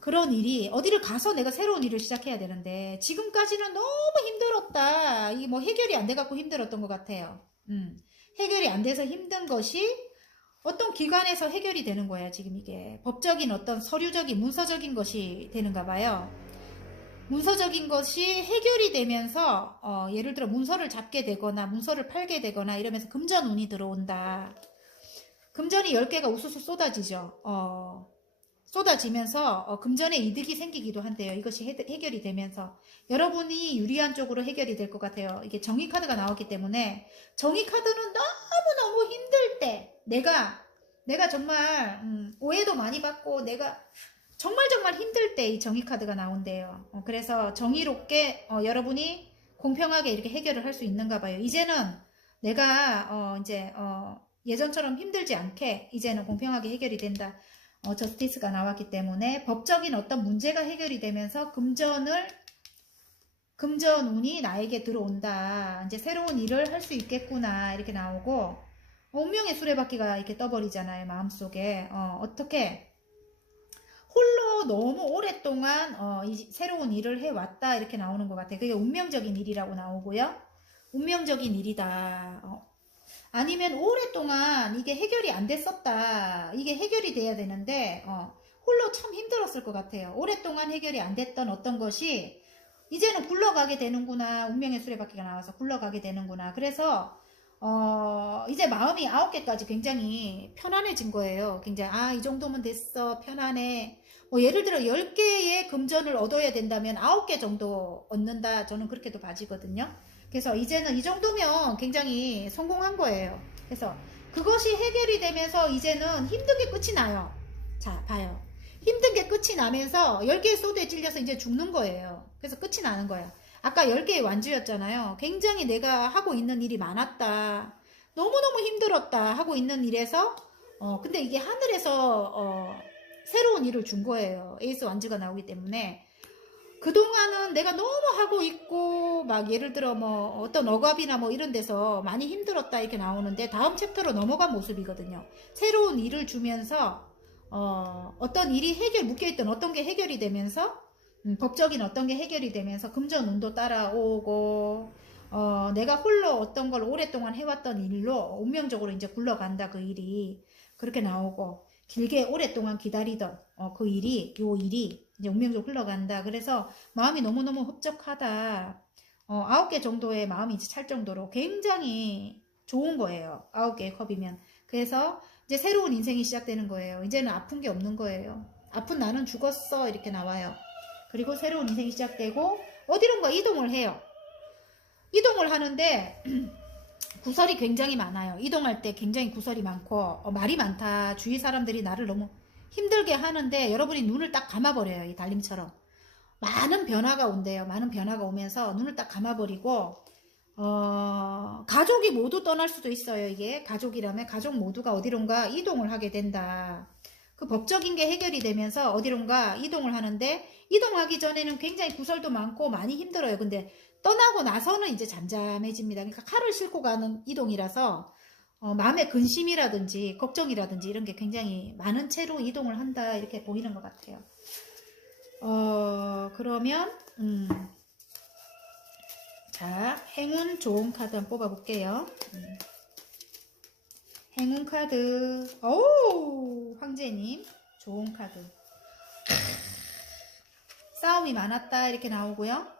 그런 일이 어디를 가서 내가 새로운 일을 시작해야 되는데 지금까지는 너무 힘들었다. 이게 뭐 해결이 안 돼갖고 힘들었던 것 같아요. 해결이 안 돼서 힘든 것이 어떤 기관에서 해결이 되는 거야. 지금 이게 법적인 어떤 서류적인 문서적인 것이 되는가 봐요. 문서적인 것이 해결이 되면서 예를 들어 문서를 잡게 되거나 문서를 팔게 되거나 이러면서 금전운이 들어온다. 금전이 10개가 우수수 쏟아지죠. 쏟아지면서 금전의 이득이 생기기도 한대요. 이것이 해결이 되면서 여러분이 유리한 쪽으로 해결이 될 것 같아요. 이게 정의 카드가 나왔기 때문에 정의 카드는 너무너무 힘들 때 내가 정말 오해도 많이 받고 내가 정말 힘들 때 이 정의 카드가 나온대요. 그래서 정의롭게 여러분이 공평하게 이렇게 해결을 할 수 있는가 봐요. 이제는 내가 이제 예전처럼 힘들지 않게 이제는 공평하게 해결이 된다. 저스티스가 나왔기 때문에 법적인 어떤 문제가 해결이 되면서 금전운이 나에게 들어온다. 이제 새로운 일을 할 수 있겠구나. 이렇게 나오고 운명의 수레바퀴가 이렇게 떠버리잖아요. 마음속에. 어떻게 홀로 너무 오랫동안 새로운 일을 해왔다. 이렇게 나오는 것 같아요. 그게 운명적인 일이라고 나오고요. 운명적인 일이다. 아니면 오랫동안 이게 해결이 안 됐었다. 이게 해결이 돼야 되는데 홀로 참 힘들었을 것 같아요. 오랫동안 해결이 안 됐던 어떤 것이 이제는 굴러가게 되는구나. 운명의 수레바퀴가 나와서 굴러가게 되는구나. 그래서 이제 마음이 9개까지 굉장히 편안해진 거예요. 굉장히 이 정도면 됐어. 편안해. 예를 들어 10개의 금전을 얻어야 된다면 9개 정도 얻는다. 저는 그렇게도 봐지거든요. 그래서 이제는 이 정도면 굉장히 성공한 거예요. 그래서 그것이 해결이 되면서 이제는 힘든 게 끝이 나요. 자, 봐요. 힘든 게 끝이 나면서 10개의 소드에 찔려서 이제 죽는 거예요. 그래서 끝이 나는 거예요. 아까 10개의 완주였잖아요. 굉장히 내가 하고 있는 일이 많았다. 너무너무 힘들었다. 하고 있는 일에서 근데 이게 하늘에서 새로운 일을 준 거예요. 에이스 완주가 나오기 때문에 그동안은 내가 너무 하고 있고 막 예를 들어 뭐 어떤 억압이나 뭐 이런 데서 많이 힘들었다 이렇게 나오는데 다음 챕터로 넘어간 모습이거든요. 새로운 일을 주면서 어떤 일이 묶여있던 어떤 게 해결이 되면서 법적인 어떤 게 해결이 되면서 금전운도 따라오고 내가 홀로 어떤 걸 오랫동안 해왔던 일로 운명적으로 이제 굴러간다. 그 일이 그렇게 나오고 길게 오랫동안 기다리던 요 일이 이제 운명적으로 흘러간다. 그래서 마음이 너무너무 흡족하다. 9개 정도의 마음이 이제 찰 정도로 굉장히 좋은 거예요. 9개의 컵이면. 그래서 이제 새로운 인생이 시작되는 거예요. 이제는 아픈 게 없는 거예요. 아픈 나는 죽었어. 이렇게 나와요. 그리고 새로운 인생이 시작되고 어디론가 이동을 해요. 이동을 하는데 구설이 굉장히 많아요. 이동할 때 굉장히 구설이 많고 말이 많다. 주위 사람들이 나를 너무 힘들게 하는데 여러분이 눈을 딱 감아버려요. 이 달님처럼. 많은 변화가 온대요. 많은 변화가 오면서 눈을 딱 감아버리고 가족이 모두 떠날 수도 있어요. 이게 가족이라면 가족 모두가 어디론가 이동을 하게 된다. 그 법적인 게 해결이 되면서 어디론가 이동을 하는데 이동하기 전에는 굉장히 구설도 많고 많이 힘들어요. 근데 떠나고 나서는 이제 잠잠해집니다. 그러니까 칼을 싣고 가는 이동이라서 마음의 근심이라든지 걱정이라든지 이런 게 굉장히 많은 채로 이동을 한다. 이렇게 보이는 것 같아요. 그러면 자, 행운 좋은 카드 한번 뽑아볼게요. 행운 카드. 오, 황제님 좋은 카드. 싸움이 많았다 이렇게 나오고요.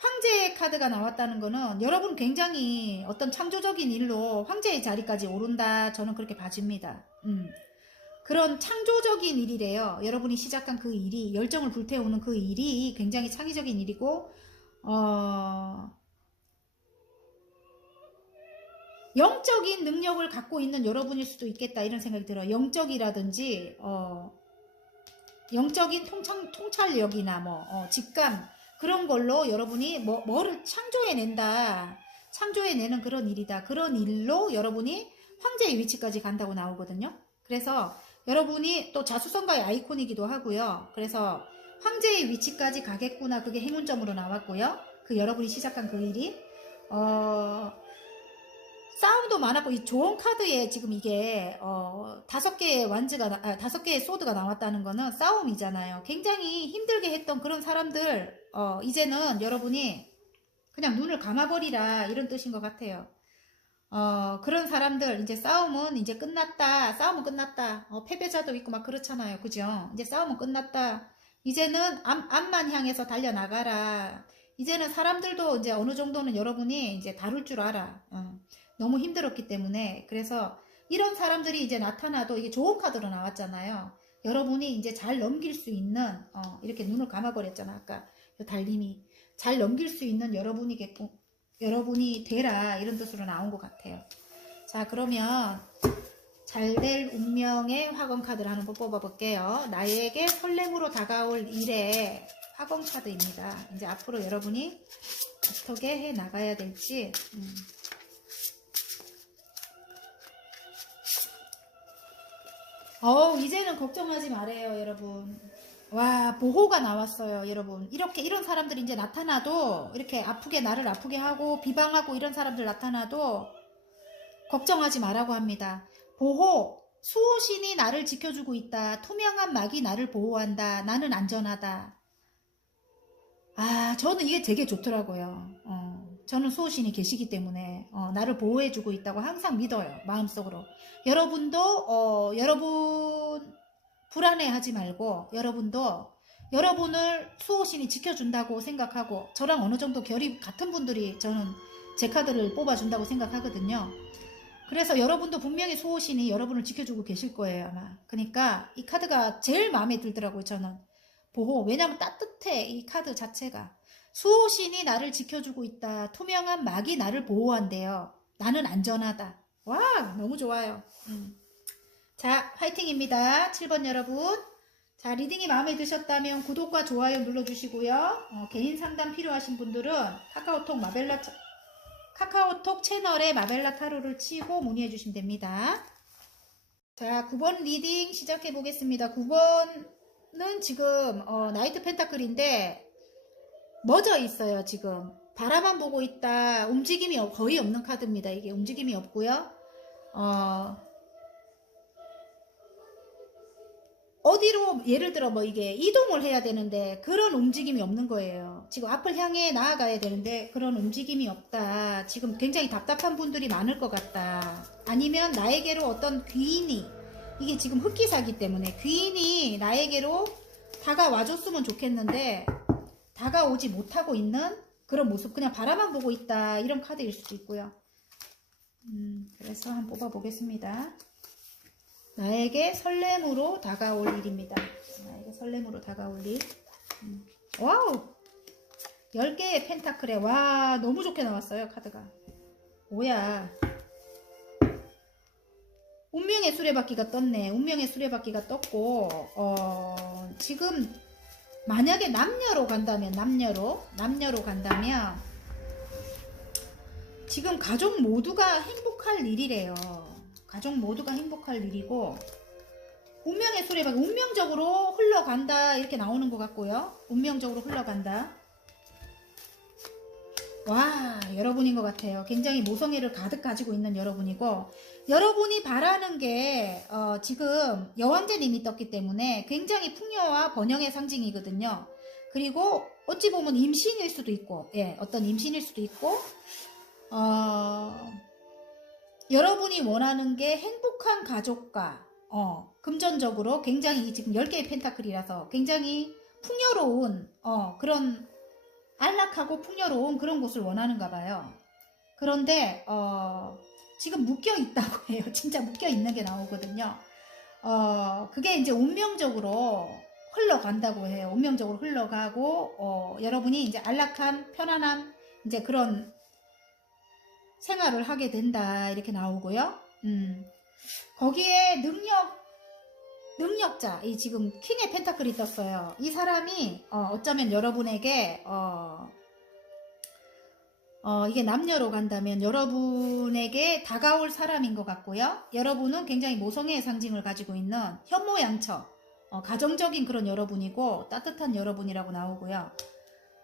황제의 카드가 나왔다는 거는 여러분 굉장히 어떤 창조적인 일로 황제의 자리까지 오른다. 저는 그렇게 봐집니다. 그런 창조적인 일이래요. 여러분이 시작한 그 일이, 열정을 불태우는 그 일이 굉장히 창의적인 일이고 영적인 능력을 갖고 있는 여러분일 수도 있겠다. 이런 생각이 들어요. 영적이라든지 영적인 통찰력이나 직감 그런 걸로 여러분이 뭐를 창조해낸다. 창조해내는 그런 일이다. 그런 일로 여러분이 황제의 위치까지 간다고 나오거든요. 그래서 여러분이 또 자수성가의 아이콘이기도 하고요. 그래서 황제의 위치까지 가겠구나. 그게 행운점으로 나왔고요. 그 여러분이 시작한 그 일이 싸움도 많았고 이 좋은 카드에 지금 이게 5개의 완즈가 5개의 소드가 나왔다는 거는 싸움이잖아요. 굉장히 힘들게 했던 그런 사람들 이제는 여러분이 그냥 눈을 감아버리라 이런 뜻인 것 같아요. 그런 사람들, 이제 싸움은 이제 끝났다. 싸움은 끝났다. 패배자도 있고 막 그렇잖아요. 그죠? 이제 싸움은 끝났다. 이제는 앞만 향해서 달려나가라. 이제는 사람들도 이제 어느 정도는 여러분이 이제 다룰 줄 알아. 너무 힘들었기 때문에. 그래서 이런 사람들이 이제 나타나도 이게 좋은 카드로 나왔잖아요. 여러분이 이제 잘 넘길 수 있는, 이렇게 눈을 감아버렸잖아. 아까 요 달님이. 잘 넘길 수 있는 여러분이 되라, 이런 뜻으로 나온 것 같아요. 자, 그러면 잘 될 운명의 화건 카드를 한번 뽑아볼게요. 나에게 설렘으로 다가올 일의 화건 카드입니다. 이제 앞으로 여러분이 어떻게 해 나가야 될지. 이제는 걱정하지 말아요, 여러분. 와, 보호가 나왔어요, 여러분. 이런 사람들이 이제 나타나도, 이렇게 나를 아프게 하고, 비방하고 이런 사람들 나타나도, 걱정하지 말라고 합니다. 보호, 수호신이 나를 지켜주고 있다. 투명한 막이 나를 보호한다. 나는 안전하다. 저는 이게 되게 좋더라고요. 저는 수호신이 계시기 때문에, 나를 보호해주고 있다고 항상 믿어요, 마음속으로. 여러분도, 여러분, 불안해하지 말고 여러분도 여러분을 수호신이 지켜준다고 생각하고, 저랑 어느 정도 결이 같은 분들이 저는 제 카드를 뽑아준다고 생각하거든요. 그래서 여러분도 분명히 수호신이 여러분을 지켜주고 계실 거예요, 아마. 그러니까 이 카드가 제일 마음에 들더라고요, 저는. 보호. 왜냐면 따뜻해, 이 카드 자체가. 수호신이 나를 지켜주고 있다. 투명한 막이 나를 보호한대요. 나는 안전하다. 와, 너무 좋아요. 자, 화이팅입니다. 7번 여러분. 자, 리딩이 마음에 드셨다면 구독과 좋아요 눌러주시고요. 개인 상담 필요하신 분들은 카카오톡 채널에 마벨라 타로를 치고 문의해 주시면 됩니다. 자, 9번 리딩 시작해 보겠습니다. 9번은 지금 나이트 펜타클인데 멎어 있어요. 지금 바라만 보고 있다. 움직임이 거의 없는 카드입니다. 이게 움직임이 없고요. 어디로 예를 들어 뭐 이게 이동을 해야 되는데 그런 움직임이 없는 거예요. 지금 앞을 향해 나아가야 되는데 그런 움직임이 없다. 지금 굉장히 답답한 분들이 많을 것 같다. 아니면 나에게로 어떤 귀인이, 이게 지금 흑기사기 때문에 귀인이 나에게로 다가와줬으면 좋겠는데 다가오지 못하고 있는 그런 모습, 그냥 바라만 보고 있다, 이런 카드일 수도 있고요. 그래서 한번 뽑아보겠습니다. 나에게 설렘으로 다가올 일입니다. 나에게 설렘으로 다가올 일. 와우! 10개의 펜타클에, 와, 너무 좋게 나왔어요, 카드가. 뭐야. 운명의 수레바퀴가 떴네. 운명의 수레바퀴가 떴고, 지금, 만약에 남녀로 간다면, 남녀로 간다면, 지금 가족 모두가 행복할 일이래요. 가족 모두가 행복할 일이고, 운명의 수레바퀴, 운명적으로 흘러간다, 이렇게 나오는 것 같고요. 운명적으로 흘러간다. 와, 여러분인 것 같아요. 굉장히 모성애를 가득 가지고 있는 여러분이고, 여러분이 바라는 게 지금 여왕제님이 떴기 때문에 굉장히 풍요와 번영의 상징이거든요. 그리고 어찌 보면 임신일 수도 있고, 어떤 임신일 수도 있고, 여러분이 원하는 게 행복한 가족과 금전적으로 굉장히, 지금 10개의 펜타클이라서 굉장히 풍요로운 그런 안락하고 풍요로운 그런 곳을 원하는가 봐요. 그런데 지금 묶여 있다고 해요. 진짜 묶여 있는 게 나오거든요. 그게 이제 운명적으로 흘러간다고 해요. 운명적으로 흘러가고 여러분이 이제 안락한 편안한 이제 그런 생활을 하게 된다, 이렇게 나오고요. 거기에 능력자, 이 지금 킹의 펜타클이 떴어요. 이 사람이 어쩌면 여러분에게 이게 남녀로 간다면 여러분에게 다가올 사람인 것 같고요. 여러분은 굉장히 모성애의 상징을 가지고 있는 현모양처, 가정적인 그런 여러분이고 따뜻한 여러분이라고 나오고요.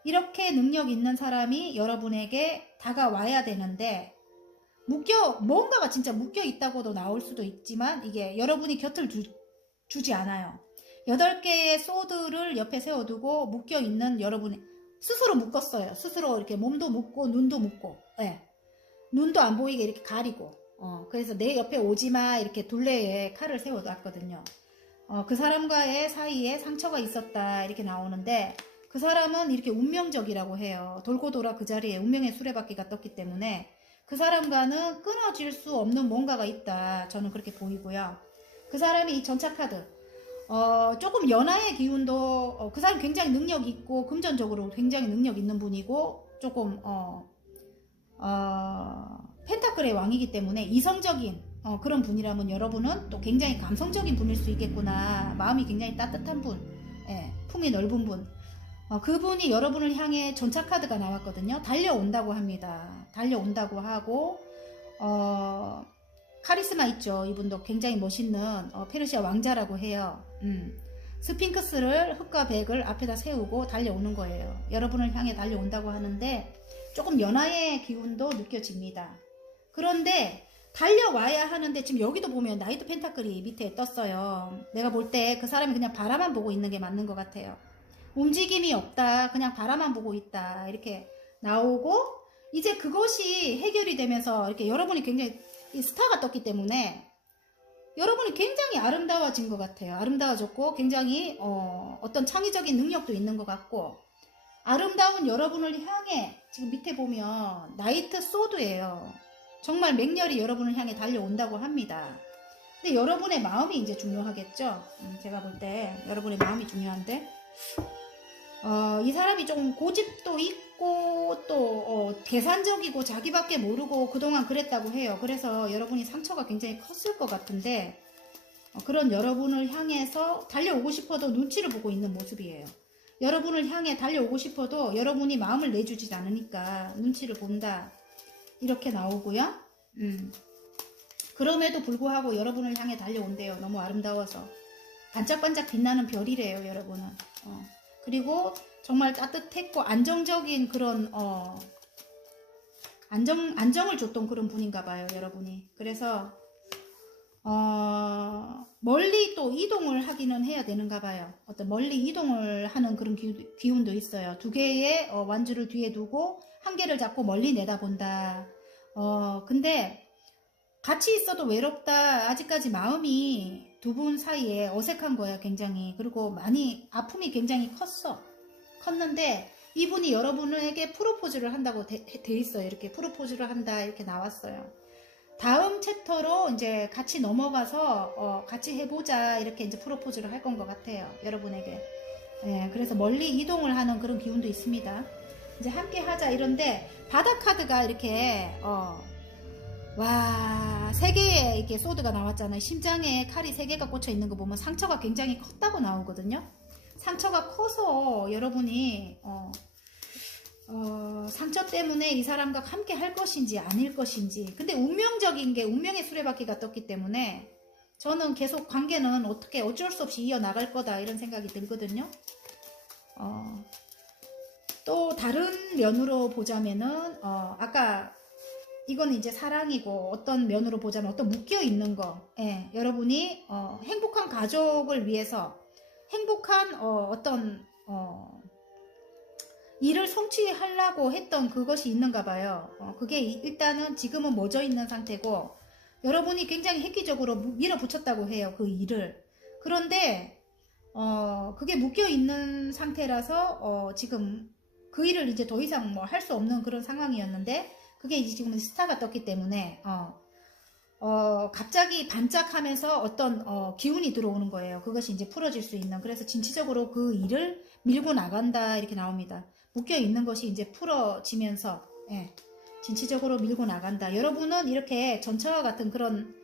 이렇게 능력 있는 사람이 여러분에게 다가와야 되는데 뭔가가 진짜 묶여 있다고도 나올 수도 있지만 이게 여러분이 곁을 주지 않아요. 8개의 소드를 옆에 세워두고 묶여 있는 여러분이 스스로 묶었어요. 스스로 이렇게 몸도 묶고 눈도 묶고. 눈도 안 보이게 이렇게 가리고, 그래서 내 옆에 오지마 이렇게 둘레에 칼을 세워놨거든요. 그 사람과의 사이에 상처가 있었다 이렇게 나오는데, 그 사람은 이렇게 운명적이라고 해요. 돌고 돌아 그 자리에 운명의 수레바퀴가 떴기 때문에 그 사람과는 끊어질 수 없는 뭔가가 있다, 저는 그렇게 보이고요. 그 사람이 이 전차카드, 조금 연하의 기운도, 그 사람 굉장히 능력 있고 금전적으로 굉장히 능력 있는 분이고, 조금 펜타클의 왕이기 때문에 이성적인 그런 분이라면 여러분은 또 굉장히 감성적인 분일 수 있겠구나. 마음이 굉장히 따뜻한 분, 예, 품이 넓은 분. 그분이 여러분을 향해 전차카드가 나왔거든요. 달려온다고 합니다. 달려온다고 하고, 카리스마 있죠. 이분도 굉장히 멋있는 페르시아 왕자라고 해요. 스핑크스를, 흑과 백을 앞에다 세우고 달려오는 거예요. 여러분을 향해 달려온다고 하는데 조금 연하의 기운도 느껴집니다. 그런데 달려와야 하는데, 지금 여기도 보면 나이트 펜타클이 밑에 떴어요. 내가 볼 때 그 사람이 그냥 바라만 보고 있는 게 맞는 것 같아요. 움직임이 없다, 그냥 바라만 보고 있다, 이렇게 나오고, 이제 그것이 해결이 되면서 이렇게 여러분이 굉장히 스타가 떴기 때문에 여러분이 굉장히 아름다워진 것 같아요. 아름다워졌고 굉장히 어떤 창의적인 능력도 있는 것 같고, 아름다운 여러분을 향해 지금 밑에 보면 나이트 소드예요. 정말 맹렬히 여러분을 향해 달려온다고 합니다. 근데 여러분의 마음이 이제 중요하겠죠. 제가 볼 때 여러분의 마음이 중요한데, 이 사람이 좀 고집도 있고 또 계산적이고 자기밖에 모르고 그동안 그랬다고 해요. 그래서 여러분이 상처가 굉장히 컸을 것 같은데, 그런 여러분을 향해서 달려오고 싶어도 눈치를 보고 있는 모습이에요. 여러분을 향해 달려오고 싶어도 여러분이 마음을 내주지 않으니까 눈치를 본다, 이렇게 나오고요. 그럼에도 불구하고 여러분을 향해 달려온대요. 너무 아름다워서 반짝반짝 빛나는 별이래요, 여러분은. 그리고 정말 따뜻했고 안정적인 그런 안정을 줬던 그런 분인가 봐요, 여러분이. 그래서 멀리 또 이동을 하기는 해야 되는가 봐요. 어떤 멀리 이동을 하는 그런 기운도 있어요. 두 개의 완주를 뒤에 두고 한 개를 잡고 멀리 내다본다. 근데 같이 있어도 외롭다. 아직까지 마음이 두 분 사이에 어색한 거야, 굉장히. 그리고 많이 아픔이 굉장히 컸는데 이분이 여러분에게 프로포즈를 한다고 돼 있어요. 이렇게 프로포즈를 한다, 이렇게 나왔어요. 다음 챕터로 이제 같이 넘어가서 같이 해보자, 이렇게 이제 프로포즈를 할 건 것 같아요, 여러분에게. 예, 그래서 멀리 이동을 하는 그런 기운도 있습니다. 이제 함께 하자 이런데, 바다 카드가 이렇게 와, 3개의 이렇게 소드가 나왔잖아요. 심장에 칼이 3개가 꽂혀 있는 거 보면 상처가 굉장히 컸다고 나오거든요. 상처가 커서 여러분이 상처 때문에 이 사람과 함께 할 것인지 아닐 것인지. 근데 운명적인 게 운명의 수레바퀴가 떴기 때문에 저는 계속 관계는 어쩔 수 없이 이어나갈 거다, 이런 생각이 들거든요. 또 다른 면으로 보자면은 아까 이거는 이제 사랑이고, 어떤 면으로 보자면 어떤 묶여있는 거, 예, 여러분이 행복한 가족을 위해서 행복한 어떤 일을 성취하려고 했던 그것이 있는가 봐요. 그게 일단은 지금은 멎어 있는 상태고, 여러분이 굉장히 획기적으로 밀어붙였다고 해요, 그 일을. 그런데 그게 묶여 있는 상태라서 지금 그 일을 이제 더 이상 뭐 할 수 없는 그런 상황이었는데, 그게 이제 지금 스타가 떴기 때문에 갑자기 반짝하면서 어떤 기운이 들어오는 거예요. 그것이 이제 풀어질 수 있는. 그래서 진취적으로 그 일을 밀고 나간다, 이렇게 나옵니다. 묶여 있는 것이 이제 풀어지면서, 예, 진취적으로 밀고 나간다. 여러분은 이렇게 전처와 같은 그런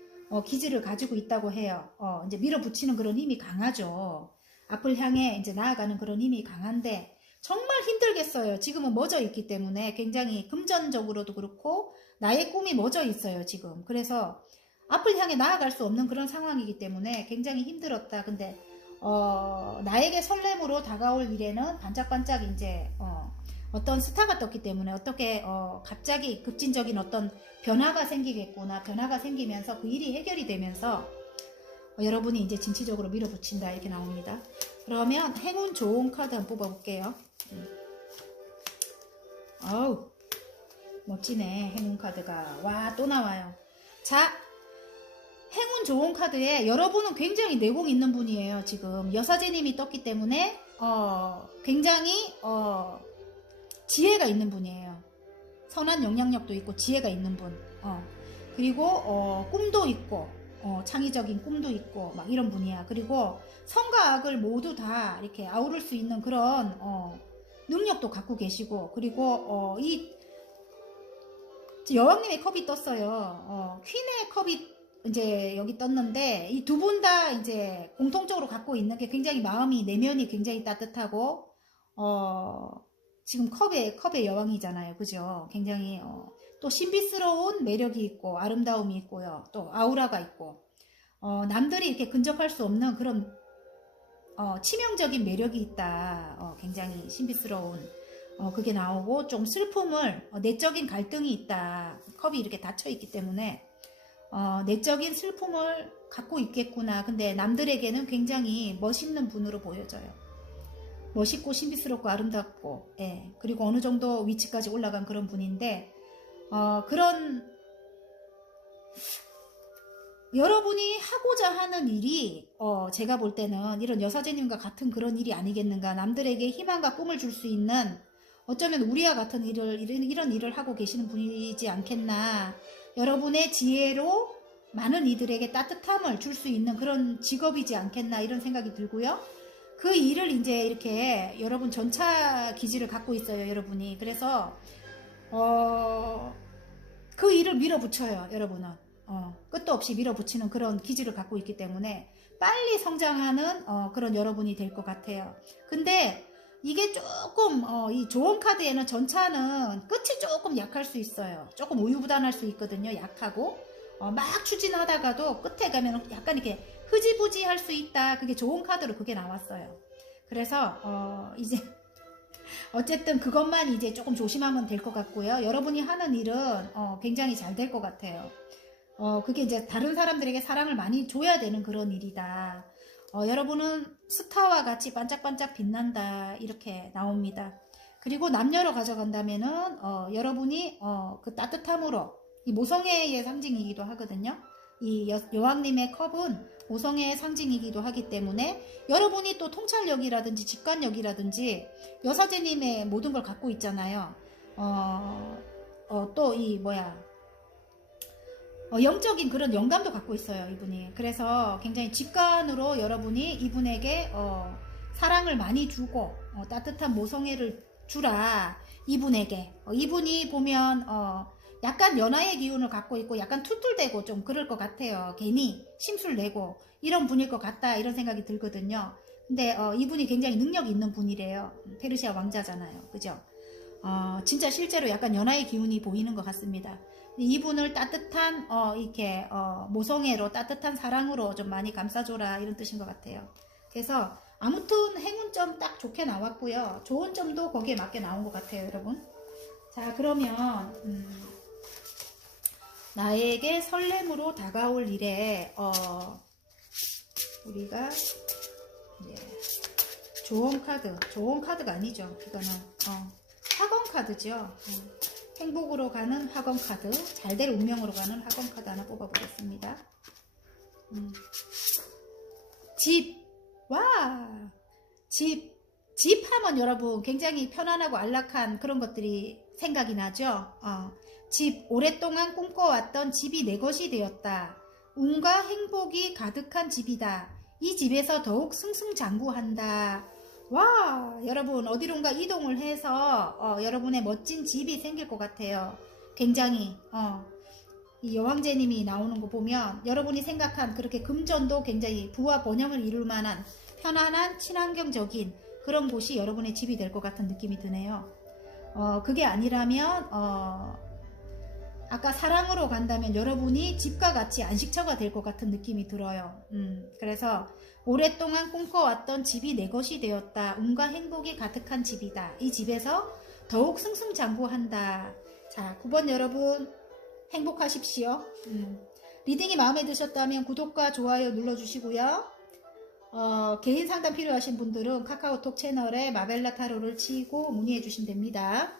기질을 가지고 있다고 해요. 이제 밀어붙이는 그런 힘이 강하죠. 앞을 향해 이제 나아가는 그런 힘이 강한데 정말 힘들겠어요. 지금은 멎어 있기 때문에 굉장히 금전적으로도 그렇고 나의 꿈이 멎어 있어요, 지금. 그래서 앞을 향해 나아갈 수 없는 그런 상황이기 때문에 굉장히 힘들었다. 근데 나에게 설렘으로 다가올 일에는 반짝반짝 이제 어떤 스타가 떴기 때문에 어떻게 갑자기 급진적인 어떤 변화가 생기겠구나. 변화가 생기면서 그 일이 해결이 되면서 여러분이 이제 진취적으로 밀어붙인다, 이렇게 나옵니다. 그러면 행운 좋은 카드 한번 뽑아볼게요. 아우, 멋지네. 행운 카드가. 와, 또 나와요. 자, 행운 좋은 카드에 여러분은 굉장히 내공 있는 분이에요. 지금 여사제님이 떴기 때문에 굉장히 지혜가 있는 분이에요. 선한 영향력도 있고 지혜가 있는 분. 그리고 꿈도 있고 창의적인 꿈도 있고 막 이런 분이야. 그리고 선과 악을 모두 다 이렇게 아우를 수 있는 그런 능력도 갖고 계시고, 그리고 이 여왕님의 컵이 떴어요. 퀸의 컵이 이제 여기 떴는데, 이 두 분 다 이제 공통적으로 갖고 있는 게 굉장히 마음이, 내면이 굉장히 따뜻하고, 지금 컵의 여왕이잖아요. 그죠? 굉장히 또 신비스러운 매력이 있고 아름다움이 있고요. 또 아우라가 있고, 남들이 이렇게 근접할 수 없는 그런 치명적인 매력이 있다. 굉장히 신비스러운 그게 나오고, 좀 슬픔을, 내적인 갈등이 있다. 컵이 이렇게 닫혀 있기 때문에 내적인 슬픔을 갖고 있겠구나. 근데 남들에게는 굉장히 멋있는 분으로 보여져요. 멋있고 신비스럽고 아름답고, 예. 그리고 어느 정도 위치까지 올라간 그런 분인데, 그런 여러분이 하고자 하는 일이 제가 볼 때는 이런 여사제님과 같은 그런 일이 아니겠는가. 남들에게 희망과 꿈을 줄 수 있는, 어쩌면 우리와 같은 이런 일을 하고 계시는 분이지 않겠나. 여러분의 지혜로 많은 이들에게 따뜻함을 줄 수 있는 그런 직업이지 않겠나, 이런 생각이 들고요. 그 일을 이제 이렇게 여러분 전차 기지를 갖고 있어요, 여러분이. 그래서 그 일을 밀어붙여요, 여러분은. 끝도 없이 밀어붙이는 그런 기질을 갖고 있기 때문에 빨리 성장하는 그런 여러분이 될 것 같아요. 근데 이게 조금 이 좋은 카드에는 전차는 끝이 조금 약할 수 있어요. 조금 우유부단할 수 있거든요. 약하고 막 추진하다가도 끝에 가면 약간 이렇게 흐지부지 할 수 있다. 그게 좋은 카드로 그게 나왔어요. 그래서 이제 어쨌든 그것만 이제 조금 조심하면 될 것 같고요. 여러분이 하는 일은 굉장히 잘 될 것 같아요. 그게 이제 다른 사람들에게 사랑을 많이 줘야 되는 그런 일이다. 여러분은 스타와 같이 반짝반짝 빛난다. 이렇게 나옵니다. 그리고 남녀로 가져간다면은 여러분이 그 따뜻함으로, 이 모성애의 상징이기도 하거든요. 이 여왕님의 컵은 모성애의 상징이기도 하기 때문에 여러분이 또 통찰력이라든지 직관력이라든지 여사제님의 모든 걸 갖고 있잖아요. 또 이 영적인 그런 영감도 갖고 있어요, 이분이. 그래서 굉장히 직관으로 여러분이 이분에게 사랑을 많이 주고 따뜻한 모성애를 주라. 이분에게. 이분이 보면 약간 연하의 기운을 갖고 있고 약간 툴툴대고 좀 그럴 것 같아요. 괜히 심술내고 이런 분일 것 같다, 이런 생각이 들거든요. 근데 이분이 굉장히 능력 있는 분이래요. 페르시아 왕자잖아요. 그죠? 진짜 실제로 약간 연하의 기운이 보이는 것 같습니다. 이분을 따뜻한 이렇게 모성애로, 따뜻한 사랑으로 좀 많이 감싸줘라, 이런 뜻인 것 같아요. 그래서 아무튼 행운점 딱 좋게 나왔고요. 좋은 점도 거기에 맞게 나온 것 같아요, 여러분. 자, 그러면 나에게 설렘으로 다가올 일에 우리가 이제 좋은 카드가 아니죠. 이거는 학원 카드죠. 행복으로 가는 학원 카드, 잘될 운명으로 가는 학원 카드 하나 뽑아보겠습니다. 집, 와, 집 하면 여러분 굉장히 편안하고 안락한 그런 것들이 생각이 나죠. 집, 오랫동안 꿈꿔왔던 집이 내 것이 되었다. 운과 행복이 가득한 집이다. 이 집에서 더욱 승승장구한다. 와, 여러분 어디론가 이동을 해서 여러분의 멋진 집이 생길 것 같아요. 굉장히 이 여왕제님이 나오는 거 보면 여러분이 생각한 그렇게 금전도 굉장히 부와 번영을 이룰 만한 편안한 친환경적인 그런 곳이 여러분의 집이 될 것 같은 느낌이 드네요. 그게 아니라면 아까 사랑으로 간다면 여러분이 집과 같이 안식처가 될 것 같은 느낌이 들어요. 그래서 오랫동안 꿈꿔왔던 집이 내 것이 되었다. 운과 행복이 가득한 집이다. 이 집에서 더욱 승승장구한다. 자, 9번 여러분 행복하십시오. 리딩이 마음에 드셨다면 구독과 좋아요 눌러주시고요. 개인 상담 필요하신 분들은 카카오톡 채널에 마벨라 타로를 치고 문의해 주시면 됩니다.